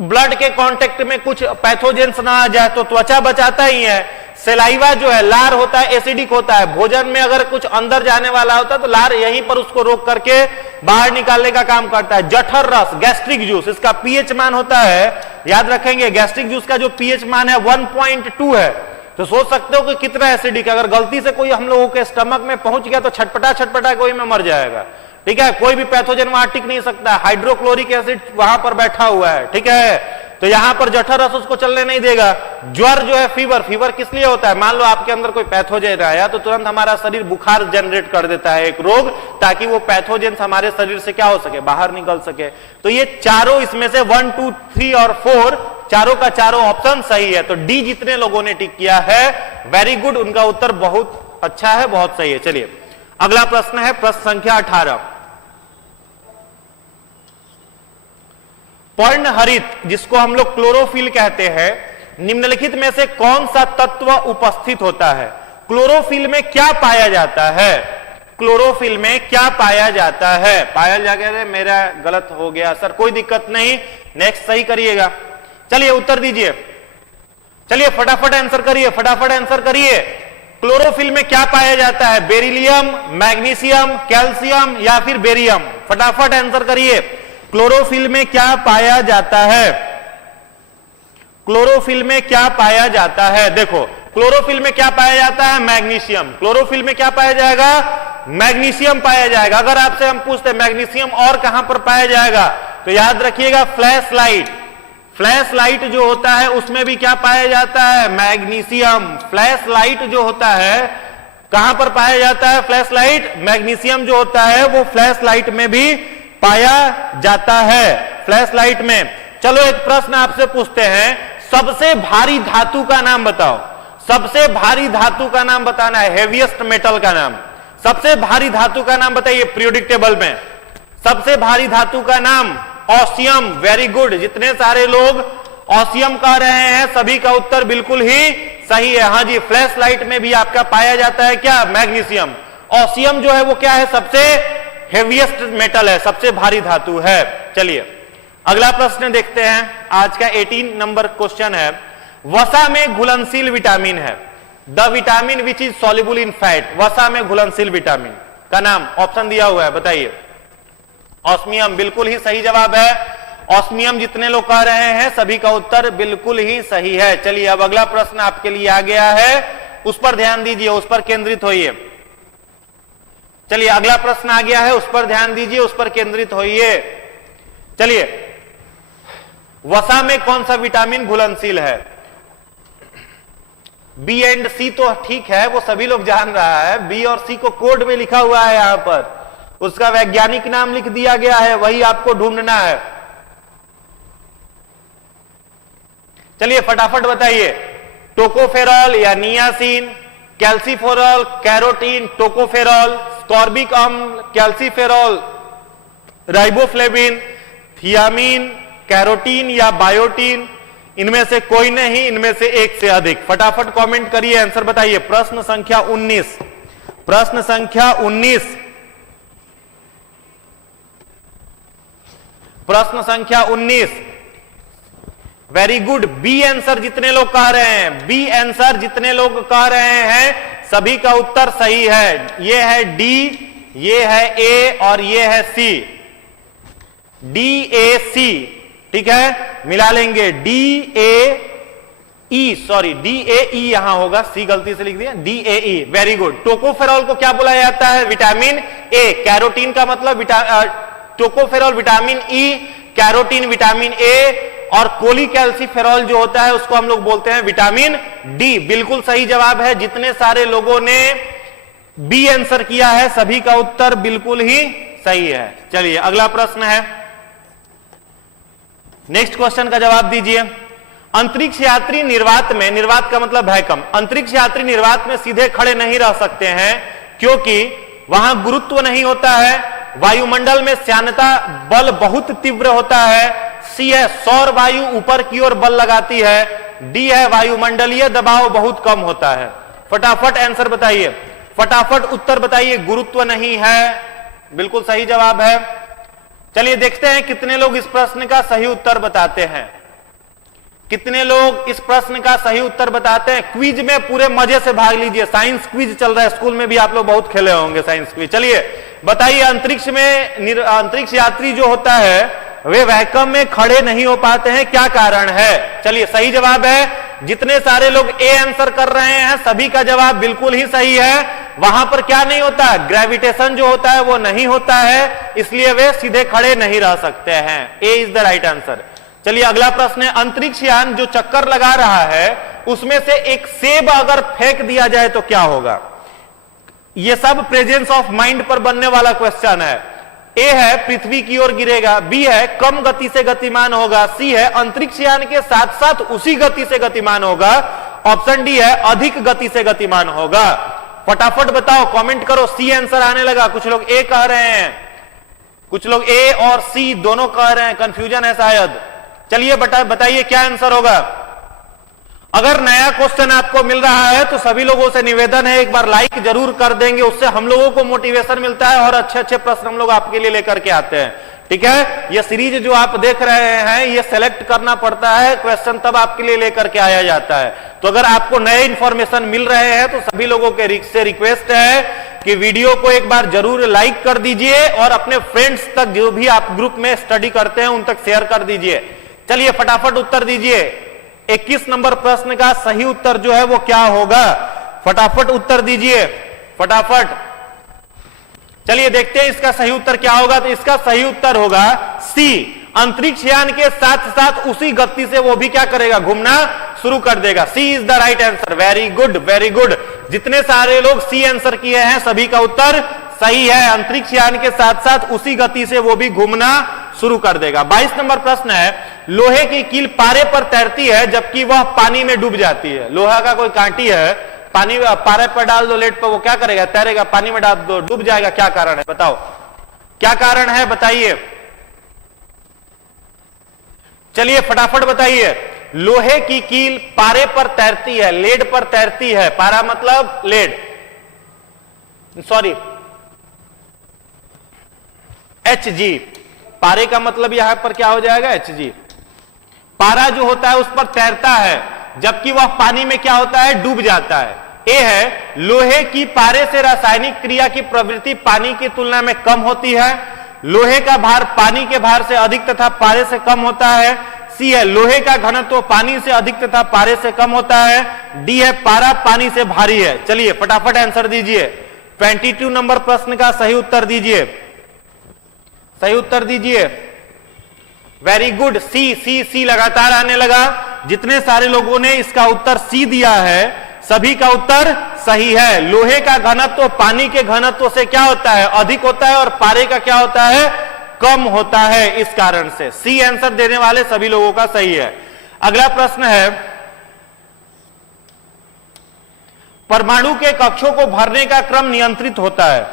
ब्लड के कांटेक्ट में कुछ पैथोजेंस ना आ जाए, तो त्वचा बचाता ही है। सेलाइवा जो है, लार होता है, एसिडिक होता है। भोजन में अगर कुछ अंदर जाने वाला होता है तो लार यहीं पर उसको रोक करके बाहर निकालने का काम करता है। जठर रस, गैस्ट्रिक जूस, इसका पीएच मान होता है, याद रखेंगे, गैस्ट्रिक जूस का जो पीएच मान है 1.2 है। तो सोच सकते हो कि कितना एसिडिक है। अगर गलती से कोई हम लोगों के स्टमक में पहुंच गया तो छटपटा कोई में मर जाएगा। ठीक है, कोई भी पैथोजन वहां टिक नहीं सकता। हाइड्रोक्लोरिक एसिड वहां पर बैठा हुआ है। ठीक है, तो यहां पर जठर रस उसको चलने नहीं देगा। ज्वर जो है, फीवर किस लिए होता है? मान लो आपके अंदर कोई पैथोजन आया तो तुरंत हमारा शरीर बुखार जनरेट कर देता है, एक रोग, ताकि वो पैथोजन हमारे शरीर से क्या हो सके, बाहर निकल सके। तो ये चारों इसमें से 1, 2, 3 और 4 चारों का चारों ऑप्शन सही है। तो डी जितने लोगों ने टिक किया है, वेरी गुड, उनका उत्तर बहुत अच्छा है, बहुत सही है। चलिए अगला प्रश्न है, प्रश्न संख्या 18। पर्णहरित, जिसको हम लोग क्लोरोफिल कहते हैं, निम्नलिखित में से कौन सा तत्व उपस्थित होता है? क्लोरोफिल में क्या पाया जाता है? क्लोरोफिल में क्या पाया जाता है? पायल जाकर मेरा गलत हो गया सर, कोई दिक्कत नहीं, नेक्स्ट सही करिएगा। चलिए उत्तर दीजिए, चलिए फटाफट आंसर करिए, फटाफट आंसर करिए। क्लोरोफिल में क्या पाया जाता है? बेरिलियम, मैग्नीशियम, कैल्शियम या फिर बेरियम? फटाफट आंसर करिए। क्लोरोफिल में क्या पाया जाता है? क्लोरोफिल में क्या पाया जाता है? देखो, क्लोरोफिल में क्या पाया जाता है? मैग्नीशियम। क्लोरोफिल में क्या पाया जाएगा? मैग्नीशियम पाया जाएगा। अगर आपसे हम पूछते मैग्नीशियम और कहां पर पाया जाएगा, तो याद रखिएगा फ्लैश लाइट। फ्लैश लाइट जो होता है उसमें भी क्या पाया जाता है? मैग्नीशियम। फ्लैश लाइट जो होता है कहां पर पाया जाता है? फ्लैश लाइट, मैग्नीशियम जो होता है वो फ्लैश लाइट में भी पाया जाता है, फ्लैश लाइट में। चलो एक प्रश्न आपसे पूछते हैं, सबसे भारी धातु का नाम बताओ। सबसे भारी धातु का नाम बताना है, हेवीएस्ट मेटल का नाम। सबसे भारी धातु का नाम बताइए पीरियोडिक टेबल में। सबसे भारी धातु का नाम ऑसियम। वेरी गुड, जितने सारे लोग ऑसियम कह रहे हैं सभी का उत्तर बिल्कुल ही सही है। हाँ जी, फ्लैश लाइट में भी आपका पाया जाता है क्या? मैग्नीशियम। ऑसियम जो है वो क्या है? सबसे हेवीएस्ट मेटल है, सबसे भारी धातु है। चलिए अगला प्रश्न देखते हैं, आज का 18 नंबर क्वेश्चन है। वसा में घुलनशील विटामिन है, the vitamin which is soluble in fat. वसा में घुलनशील विटामिन का नाम, ऑप्शन दिया हुआ है, बताइए। ऑस्मियम बिल्कुल ही सही जवाब है। ऑस्मियम जितने लोग कह रहे हैं सभी का उत्तर बिल्कुल ही सही है। चलिए अब अगला प्रश्न आपके लिए आ गया है, उस पर ध्यान दीजिए, उस पर केंद्रित होइए। चलिए अगला प्रश्न आ गया है, उस पर ध्यान दीजिए, उस पर केंद्रित होइए। चलिए, वसा में कौन सा विटामिन घुलनशील है? बी एंड सी तो ठीक है, वो सभी लोग जान रहा है। बी और सी को कोड में लिखा हुआ है, यहां पर उसका वैज्ञानिक नाम लिख दिया गया है, वही आपको ढूंढना है। चलिए फटाफट बताइए। टोकोफेरॉल या niacin, calciferol, carotene, tocopherol, ascorbic अम्ल, कैल्सीफेरॉल, राइबोफ्लेविन, थियामीन, कैरोटीन या बायोटीन? इनमें से कोई नहीं, इनमें से एक से अधिक। फटाफट कमेंट करिए, आंसर बताइए। प्रश्न संख्या 19, प्रश्न संख्या 19, प्रश्न संख्या 19। वेरी गुड, बी आंसर जितने लोग कह रहे हैं, बी आंसर जितने लोग कह रहे हैं सभी का उत्तर सही है। ये है डी, ये है ए और ये है सी। डी ए सी, ठीक है, मिला लेंगे। D A E, sorry D A E यहां होगा, सी गलती से लिख दिया, D A E. Very good. Tocopherol को क्या बोला जाता है? Vitamin A. कैरोटीन का मतलब tocopherol vitamin E, carotene vitamin A, और कोलीकैल्सीफेरॉल जो होता है उसको हम लोग बोलते हैं विटामिन डी। बिल्कुल सही जवाब है। जितने सारे लोगों ने बी आंसर किया है सभी का उत्तर बिल्कुल ही सही है। चलिए अगला प्रश्न है, नेक्स्ट क्वेश्चन का जवाब दीजिए। अंतरिक्ष यात्री निर्वात में, निर्वात का मतलब वैक्यूम, अंतरिक्ष यात्री निर्वात में सीधे खड़े नहीं रह सकते हैं क्योंकि वहां गुरुत्व नहीं होता है, वायुमंडल में श्यानता बल बहुत तीव्र होता है, सी है सौर वायु ऊपर की ओर बल लगाती है, डी है वायुमंडलीय दबाव बहुत कम होता है। फटाफट आंसर बताइए, फटाफट उत्तर बताइए। गुरुत्व नहीं है, बिल्कुल सही जवाब है। चलिए देखते हैं कितने लोग इस प्रश्न का सही उत्तर बताते हैं। कितने लोग इस प्रश्न का सही उत्तर बताते हैं? क्विज में पूरे मजे से भाग लीजिए, साइंस क्विज चल रहा है, स्कूल में भी आप लोग बहुत खेले होंगे साइंस क्विज। चलिए बताइए, अंतरिक्ष यात्री जो होता है वे वैक्यूम में खड़े नहीं हो पाते हैं, क्या कारण है? चलिए सही जवाब है, जितने सारे लोग ए आंसर कर रहे हैं सभी का जवाब बिल्कुल ही सही है। वहां पर क्या नहीं होता? ग्रेविटेशन जो होता है वो नहीं होता है, इसलिए वे सीधे खड़े नहीं रह सकते हैं। ए इज द राइट आंसर। चलिए अगला प्रश्न है, अंतरिक्ष यान जो चक्कर लगा रहा है उसमें से एक सेब अगर फेंक दिया जाए तो क्या होगा? यह सब प्रेजेंस ऑफ माइंड पर बनने वाला क्वेश्चन है। ए है पृथ्वी की ओर गिरेगा, बी है कम गति से गतिमान होगा, सी है अंतरिक्ष यान के साथ साथ उसी गति से गतिमान होगा, ऑप्शन डी है अधिक गति से गतिमान होगा। फटाफट बताओ, कमेंट करो। सी आंसर आने लगा, कुछ लोग ए कह रहे हैं, कुछ लोग ए और सी दोनों कह रहे हैं, कंफ्यूजन है शायद। चलिए बताइए क्या आंसर होगा। अगर नया क्वेश्चन आपको मिल रहा है तो सभी लोगों से निवेदन है एक बार लाइक जरूर कर देंगे, उससे हम लोगों को मोटिवेशन मिलता है और अच्छे अच्छे प्रश्न हम लोग आपके लिए लेकर के आते हैं। ठीक है, ये सीरीज जो आप देख रहे हैं ये सेलेक्ट करना पड़ता है क्वेश्चन, तब आपके लिए लेकर के आया जाता है। तो अगर आपको नए इंफॉर्मेशन मिल रहे हैं तो सभी लोगों के से रिक्वेस्ट है कि वीडियो को एक बार जरूर लाइक कर दीजिए और अपने फ्रेंड्स तक, जो भी आप ग्रुप में स्टडी करते हैं उन तक शेयर कर दीजिए। चलिए फटाफट उत्तर दीजिए, 21 नंबर प्रश्न का सही उत्तर जो है वो क्या होगा? फटाफट उत्तर दीजिए, फटाफट। चलिए देखते हैं इसका सही उत्तर क्या होगा। तो इसका सही उत्तर होगा सी, अंतरिक्ष यान के साथ साथ उसी गति से वो भी क्या करेगा? घूमना शुरू कर देगा। C is the right answer. Very good, very good. जितने सारे लोग सी आंसर किए हैं सभी का उत्तर सही है, अंतरिक्ष यान के साथ साथ उसी गति से वो भी घूमना शुरू कर देगा। 22 नंबर प्रश्न है, लोहे की कील पारे पर तैरती है जबकि वह पानी में डूब जाती है। लोहा का कोई कांटी है, पानी पारे पर डाल दो लेट पर, वो क्या करेगा? तैरेगा। पानी में डाल दो डूब जाएगा, क्या कारण है बताओ? क्या कारण है बताइए, चलिए फटाफट बताइए। लोहे की कील पारे पर तैरती है, लेड पर तैरती है। पारा मतलब लेड, सॉरी HG, पारे का मतलब यहां पर क्या हो जाएगा? HG। पारा जो होता है उस पर तैरता है जबकि वह पानी में क्या होता है? डूब जाता है। ए है लोहे की पारे से रासायनिक क्रिया की प्रवृत्ति पानी की तुलना में कम होती है, लोहे का भार पानी के भार से अधिक तथा पारे से कम होता है। सी है लोहे का घनत्व पानी से अधिक तथा पारे से कम होता है। डी है पारा पानी से भारी है। चलिए फटाफट आंसर दीजिए, 22 नंबर प्रश्न का सही उत्तर दीजिए, सही उत्तर दीजिए। वेरी गुड, सी सी सी लगातार आने लगा। जितने सारे लोगों ने इसका उत्तर सी दिया है सभी का उत्तर सही है। लोहे का घनत्व पानी के घनत्व से क्या होता है? अधिक होता है, और पारे का क्या होता है? कम होता है। इस कारण से सी आंसर देने वाले सभी लोगों का सही है। अगला प्रश्न है, परमाणु के कक्षों को भरने का क्रम नियंत्रित होता है।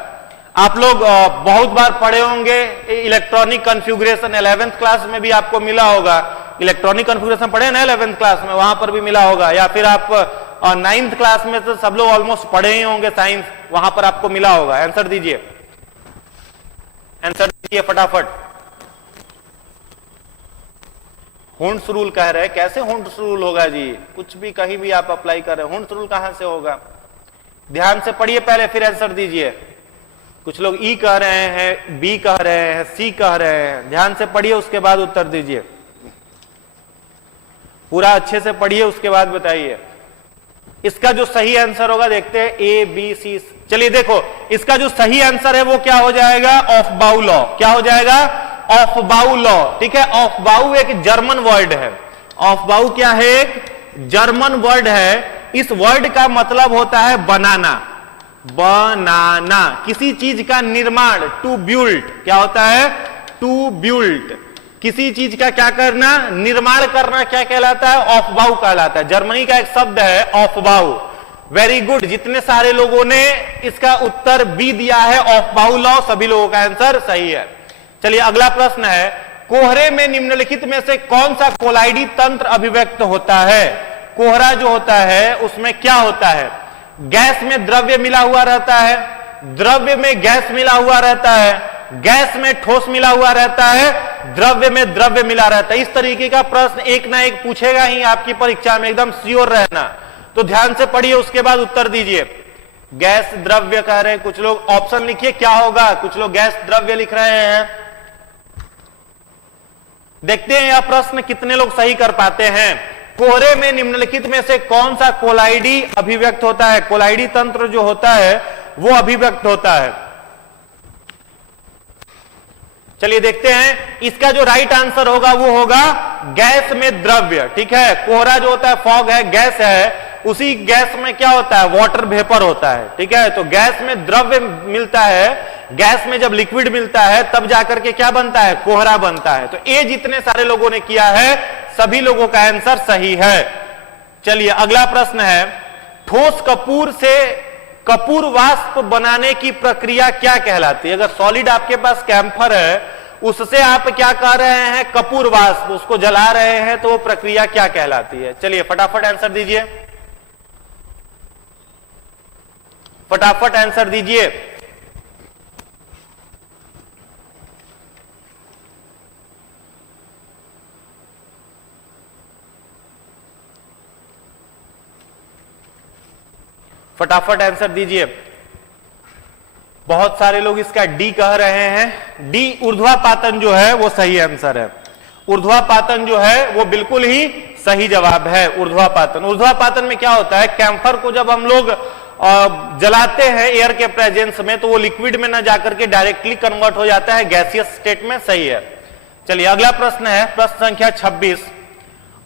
आप लोग बहुत बार पढ़े होंगे इलेक्ट्रॉनिक कॉन्फ़िगरेशन, 11th क्लास में भी आपको मिला होगा। इलेक्ट्रॉनिक कॉन्फ़िगरेशन पढ़े ना 11th क्लास में, वहां पर भी मिला होगा, या फिर आप 9th क्लास में तो सब लोग ऑलमोस्ट पढ़े ही होंगे साइंस, वहां पर आपको मिला होगा। आंसर दीजिए, आंसर दीजिए फटाफट। हुंड्स रूल कह रहे हैं, कैसे हुंड्स रूल होगा जी? कुछ भी कहीं भी आप अप्लाई कर रहे हैं, हुंड्स रूल कहां से होगा? ध्यान से पढ़िए पहले फिर आंसर दीजिए। कुछ लोग ई कह रहे हैं, बी कह रहे हैं, सी कह रहे हैं। ध्यान से पढ़िए उसके बाद उत्तर दीजिए, पूरा अच्छे से पढ़िए उसके बाद बताइए। इसका जो सही आंसर होगा देखते हैं, ए बी सी। चलिए देखो, इसका जो सही आंसर है वो क्या हो जाएगा? ऑफ बाउ लॉ। क्या हो जाएगा? ऑफ बाउ लॉ। ठीक है, ऑफ बाउ एक जर्मन वर्ड है। ऑफ बाउ क्या है? एक जर्मन वर्ड है। इस वर्ड का मतलब होता है बनाना, बनाना, किसी चीज का निर्माण, टू बिल्ड। क्या होता है? टू बिल्ड, किसी चीज का क्या करना? निर्माण करना। क्या कहलाता है? ऑफ बाउ कहलाता है। जर्मनी का एक शब्द है ऑफ बाउ। वेरी गुड, जितने सारे लोगों ने इसका उत्तर बी दिया है ऑफ बाउ लॉ, सभी लोगों का आंसर सही है। चलिए अगला प्रश्न है, कोहरे में निम्नलिखित में से कौन सा कोलाइडी तंत्र अभिव्यक्त होता है? कोहरा जो होता है उसमें क्या होता है? गैस में द्रव्य मिला हुआ रहता है, द्रव्य में गैस मिला हुआ रहता है, गैस में ठोस मिला हुआ रहता है, द्रव्य में द्रव्य मिला रहता है। इस तरीके का प्रश्न एक ना एक पूछेगा ही आपकी परीक्षा में, एकदम श्योर रहना। तो ध्यान से पढ़िए, उसके बाद उत्तर दीजिए। गैस द्रव्य कह रहे हैं कुछ लोग, ऑप्शन लिखिए क्या होगा। कुछ लोग गैस द्रव्य लिख रहे हैं। देखते हैं यह प्रश्न कितने लोग सही कर पाते हैं। कोहरे में निम्नलिखित में से कौन सा कोलाइडी अभिव्यक्त होता है? कोलाइडी तंत्र जो होता है वो अभिव्यक्त होता है। चलिए देखते हैं, इसका जो राइट आंसर होगा वो होगा गैस में द्रव्य। ठीक है, कोहरा जो होता है फॉग है, गैस है, उसी गैस में क्या होता है? वाटर वेपर होता है। ठीक है, तो गैस में द्रव्य मिलता है, गैस में जब लिक्विड मिलता है तब जाकर के क्या बनता है? कोहरा बनता है। तो ये जितने सारे लोगों ने किया है सभी लोगों का आंसर सही है। चलिए अगला प्रश्न है, ठोस कपूर से कपूर वाष्प बनाने की प्रक्रिया क्या कहलाती है? अगर सॉलिड आपके पास कैम्फर है, उससे आप क्या कर रहे हैं? कपूर वाष्प, उसको जला रहे हैं, तो वो प्रक्रिया क्या कहलाती है? चलिए फटाफट आंसर दीजिए, फटाफट आंसर दीजिए। फटाफट आंसर दीजिए। बहुत सारे लोग इसका डी कह रहे हैं। डी ऊर्ध्वापातन जो है वो सही आंसर है। ऊर्ध्वापातन जो है वो बिल्कुल ही सही जवाब है। ऊर्ध्वापातन, ऊर्ध्वापातन में क्या होता है? कैम्फर को जब हम लोग जलाते हैं एयर के प्रेजेंस में, तो वो लिक्विड में ना जाकर के डायरेक्टली कन्वर्ट हो जाता है गैसियस स्टेट में। सही है। चलिए अगला प्रश्न है, प्रश्न संख्या 26।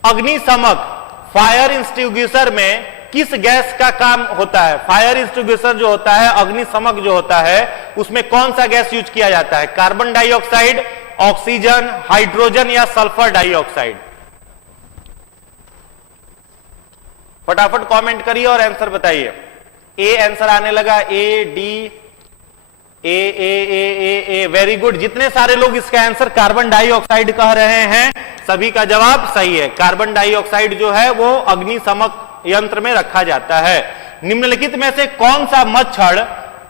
अग्निशमक फायर एक्सटिंग्विशर में किस गैस का काम होता है? फायर एक्सटिंग्विशर जो होता है, अग्निशमक जो होता है, उसमें कौन सा गैस यूज किया जाता है? कार्बन डाइऑक्साइड, ऑक्सीजन, हाइड्रोजन या सल्फर डाइऑक्साइड? फटाफट कमेंट करिए और आंसर बताइए। ए आंसर आने लगा, A D A, very good. जितने सारे लोग इसका आंसर कार्बन डाइऑक्साइड कह रहे हैं सभी का जवाब सही है। कार्बन डाइऑक्साइड जो है वो अग्निशमक यंत्र में रखा जाता है। निम्नलिखित में से कौन सा मच्छर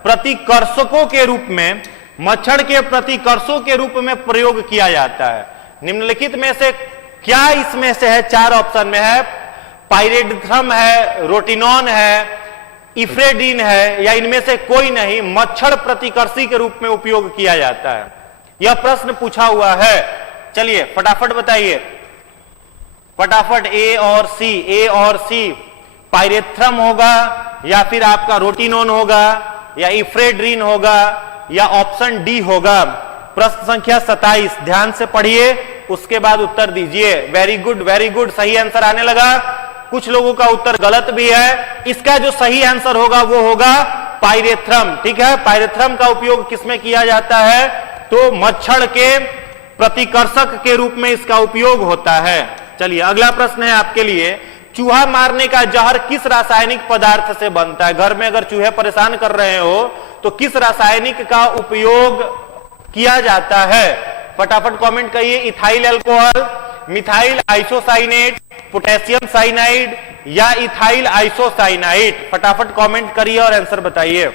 प्रतिकर्षकों के रूप में, मच्छर के प्रतिकर्षों के रूप में प्रयोग किया जाता है? निम्नलिखित में से क्या इसमें से है? चार ऑप्शन में है, पाइरेथ्रम है, रोटिनॉन है, इफ्रेडीन है, या इनमें से कोई नहीं मच्छर प्रतिकर्षी के रूप में उपयोग किया जाता है। यह प्रश्न पूछा हुआ है। चलिए फटाफट बताइए, फटाफट। ए और सी, ए और सी, पाइरेथ्रम होगा या फिर आपका रोटिनोन होगा या इफ्रेड्रीन होगा या ऑप्शन डी होगा? प्रश्न संख्या 27, ध्यान से पढ़िए, उसके बाद उत्तर दीजिए। वेरी गुड, वेरी गुड, सही आंसर आने लगा। कुछ लोगों का उत्तर गलत भी है। इसका जो सही आंसर होगा वो होगा पाइरेथ्रम। ठीक है, पाइरेथ्रम का उपयोग किसमें किया जाता है? तो मच्छर के प्रतिकर्षक के रूप में इसका उपयोग होता है। चलिए अगला प्रश्न है आपके लिए, चूहा मारने का जहर किस रासायनिक पदार्थ से बनता है? घर में अगर चूहे परेशान कर रहे हो तो किस रासायनिक का उपयोग किया जाता है? फटाफट कमेंट करिए। Ethyl alcohol, methyl isocyanate, potassium cyanide या इथाइल आइसोसाइनाइड? फटाफट कमेंट करिए और आंसर बताइए।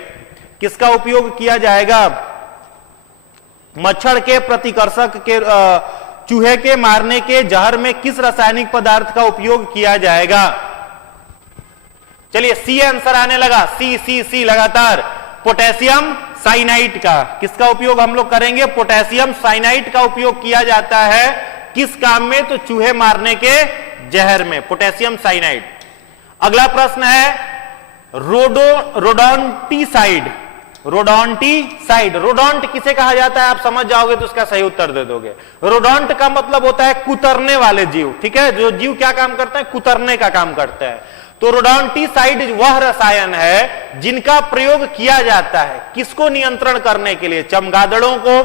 किसका उपयोग किया जाएगा? मच्छर के प्रतिकर्षक के, चूहे के मारने के जहर में किस रासायनिक पदार्थ का उपयोग किया जाएगा? चलिए सी आंसर आने लगा, सी सी सी लगातार, पोटेशियम साइनाइड का। किसका उपयोग हम लोग करेंगे? पोटेशियम साइनाइड का उपयोग किया जाता है किस काम में? तो चूहे मारने के जहर में, पोटेशियम साइनाइड। अगला प्रश्न है, रोडोंटिसाइड, रोडोंटिसाइड, रोडोंट किसे कहा जाता है? आप समझ जाओगे तो उसका सही उत्तर दे दोगे। रोडोंट का मतलब होता है कुतरने वाले जीव। ठीक है, जो जीव क्या काम करते हैं? कुतरने का काम करते हैं। तो रोडोंटिसाइड वह रसायन है जिनका प्रयोग किया जाता है किसको नियंत्रण करने के लिए? चमगादड़ों को,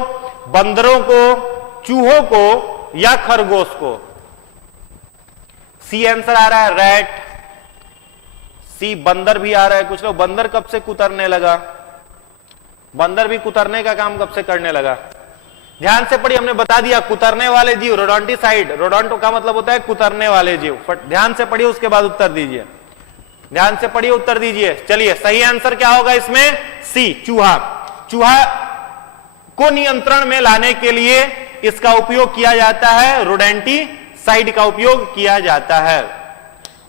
बंदरों को, चूहों को या खरगोश को? सी आंसर आ रहा है, रैट। सी बंदर भी आ रहा है। कुछ लोग, बंदर कब से कुतरने लगा? बंदर भी कुतरने का काम कब से करने लगा? ध्यान से पढ़िए, हमने बता दिया कुतरने वाले जीव, रोडोंटिसाइड। रोडोंटो का मतलब होता है कुतरने वाले जीव। ध्यान से पढ़िए, उसके बाद उत्तर दीजिए। ध्यान से पढ़िए, उत्तर दीजिए। चलिए सही आंसर क्या होगा इसमें? सी, चूहा। चूहा को नियंत्रण में लाने के लिए इसका उपयोग किया जाता है, रोडेंटिसाइड का उपयोग किया जाता है।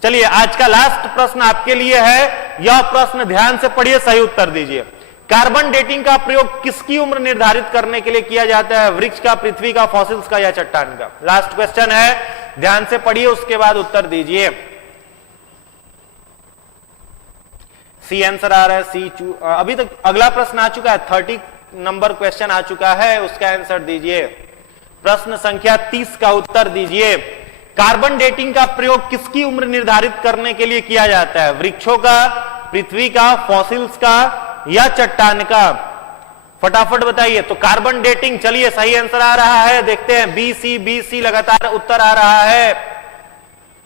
चलिए आज का लास्ट प्रश्न आपके लिए है, यह प्रश्न ध्यान से पढ़िए, सही उत्तर दीजिए। कार्बन डेटिंग का प्रयोग किसकी उम्र निर्धारित करने के लिए किया जाता है? वृक्ष का, पृथ्वी का, फॉसिल्स का या चट्टान का? लास्ट क्वेश्चन है, ध्यान से पढ़िए, उसके बाद उत्तर दीजिए। सी आंसर आ रहा है, सी अभी तक अगला प्रश्न आ चुका है, 30 नंबर क्वेश्चन आ चुका है, उसका आंसर दीजिए। प्रश्न संख्या 30 का उत्तर दीजिए। कार्बन डेटिंग का प्रयोग किसकी उम्र निर्धारित करने के लिए किया जाता है? वृक्षों का, पृथ्वी का, फॉसिल्स का या चट्टान का? फटाफट बताइए। तो कार्बन डेटिंग, चलिए सही आंसर आ रहा है, देखते हैं, बी सी लगातार उत्तर आ रहा है,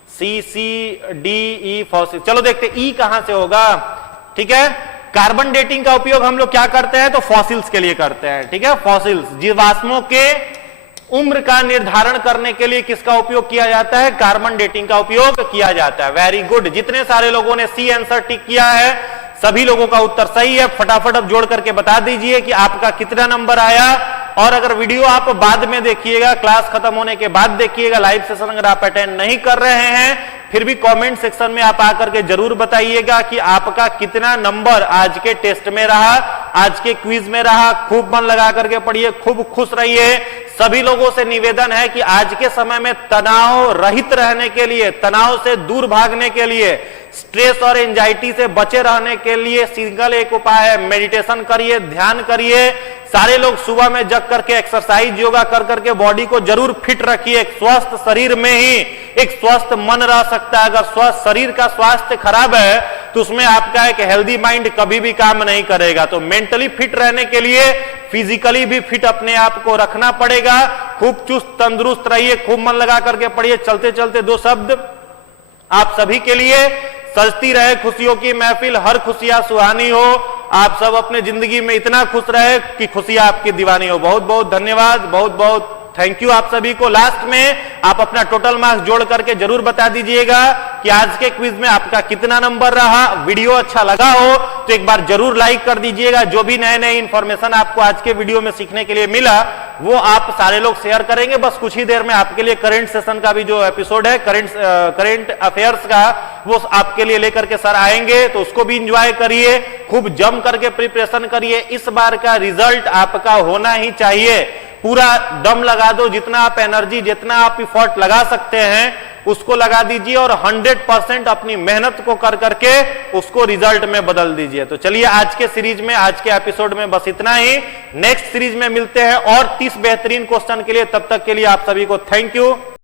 सी डी ई फॉसिल। चलो देखते ई कहां से होगा। ठीक है, कार्बन डेटिंग का उपयोग हम लोग क्या करते हैं? तो फॉसिल्स के लिए करते हैं। ठीक है, फॉसिल्स, जीवाश्मों के उम्र का निर्धारण करने के लिए किसका उपयोग किया जाता है? कार्बन डेटिंग का उपयोग किया जाता है। वेरी गुड, जितने सारे लोगों ने सी आंसर टिक किया है सभी लोगों का उत्तर सही है। फटाफट अब जोड़ करके बता दीजिए कि आपका कितना नंबर आया। और अगर वीडियो आप बाद में देखिएगा, क्लास खत्म होने के बाद देखिएगा, लाइव सेशन अगर आप अटेंड नहीं कर रहे हैं, फिर भी कमेंट सेक्शन में आप आकर के जरूर बताइएगा कि आपका कितना नंबर आज के टेस्ट में रहा, आज के क्विज में रहा। खूब मन लगा करके पढ़िए, खूब खुश रहिए। सभी लोगों से निवेदन है कि आज के समय में तनाव रहित रहने के लिए, तनाव से दूर भागने के लिए, स्ट्रेस और एंजाइटी से बचे रहने के लिए सिंगल एक उपाय है, मेडिटेशन करिए, ध्यान करिए। सारे लोग सुबह में जग करके एक्सरसाइज, योगा कर करके बॉडी को जरूर फिट रखिए। एक स्वस्थ शरीर में ही एक स्वस्थ मन रह सकता है। अगर स्वस्थ शरीर का स्वास्थ्य खराब है तो उसमें आपका एक हेल्दी माइंड कभी भी काम नहीं करेगा। तो मेंटली फिट रहने के लिए फिजिकली भी फिट अपने आप को रखना पड़ेगा। खूब चुस्त तंदुरुस्त रहिए, खूब मन लगा करके पढ़िए। चलते चलते दो शब्द आप सभी के लिए, सजती रहे खुशियों की महफिल, हर खुशियां सुहानी हो। आप सब अपने जिंदगी में इतना खुश रहे कि खुशियां आपकी दीवानी हो। बहुत बहुत धन्यवाद, बहुत बहुत थैंक यू आप सभी को। लास्ट में आप अपना टोटल मार्क्स जोड़ करके जरूर बता दीजिएगा कि आज के क्विज में आपका कितना नंबर रहा। वीडियो अच्छा लगा हो तो एक बार जरूर लाइक कर दीजिएगा। जो भी नए नए इंफॉर्मेशन आपको आज के वीडियो में सीखने के लिए मिला वो आप सारे लोग शेयर करेंगे। बस कुछ ही देर में आपके लिए करंट सेशन का भी जो एपिसोड है, करंट अफेयर्स का, वो आपके लिए लेकर के सर आएंगे, तो उसको भी इंजॉय करिए, खूब जम करके प्रिपरेशन करिए। इस बार का रिजल्ट आपका होना ही चाहिए। पूरा दम लगा दो, जितना आप एनर्जी, जितना आप इफर्ट लगा सकते हैं उसको लगा दीजिए और 100% अपनी मेहनत को कर करके उसको रिजल्ट में बदल दीजिए। तो चलिए आज के सीरीज में, आज के एपिसोड में बस इतना ही। नेक्स्ट सीरीज में मिलते हैं और 30 बेहतरीन क्वेश्चन के लिए। तब तक के लिए आप सभी को थैंक यू।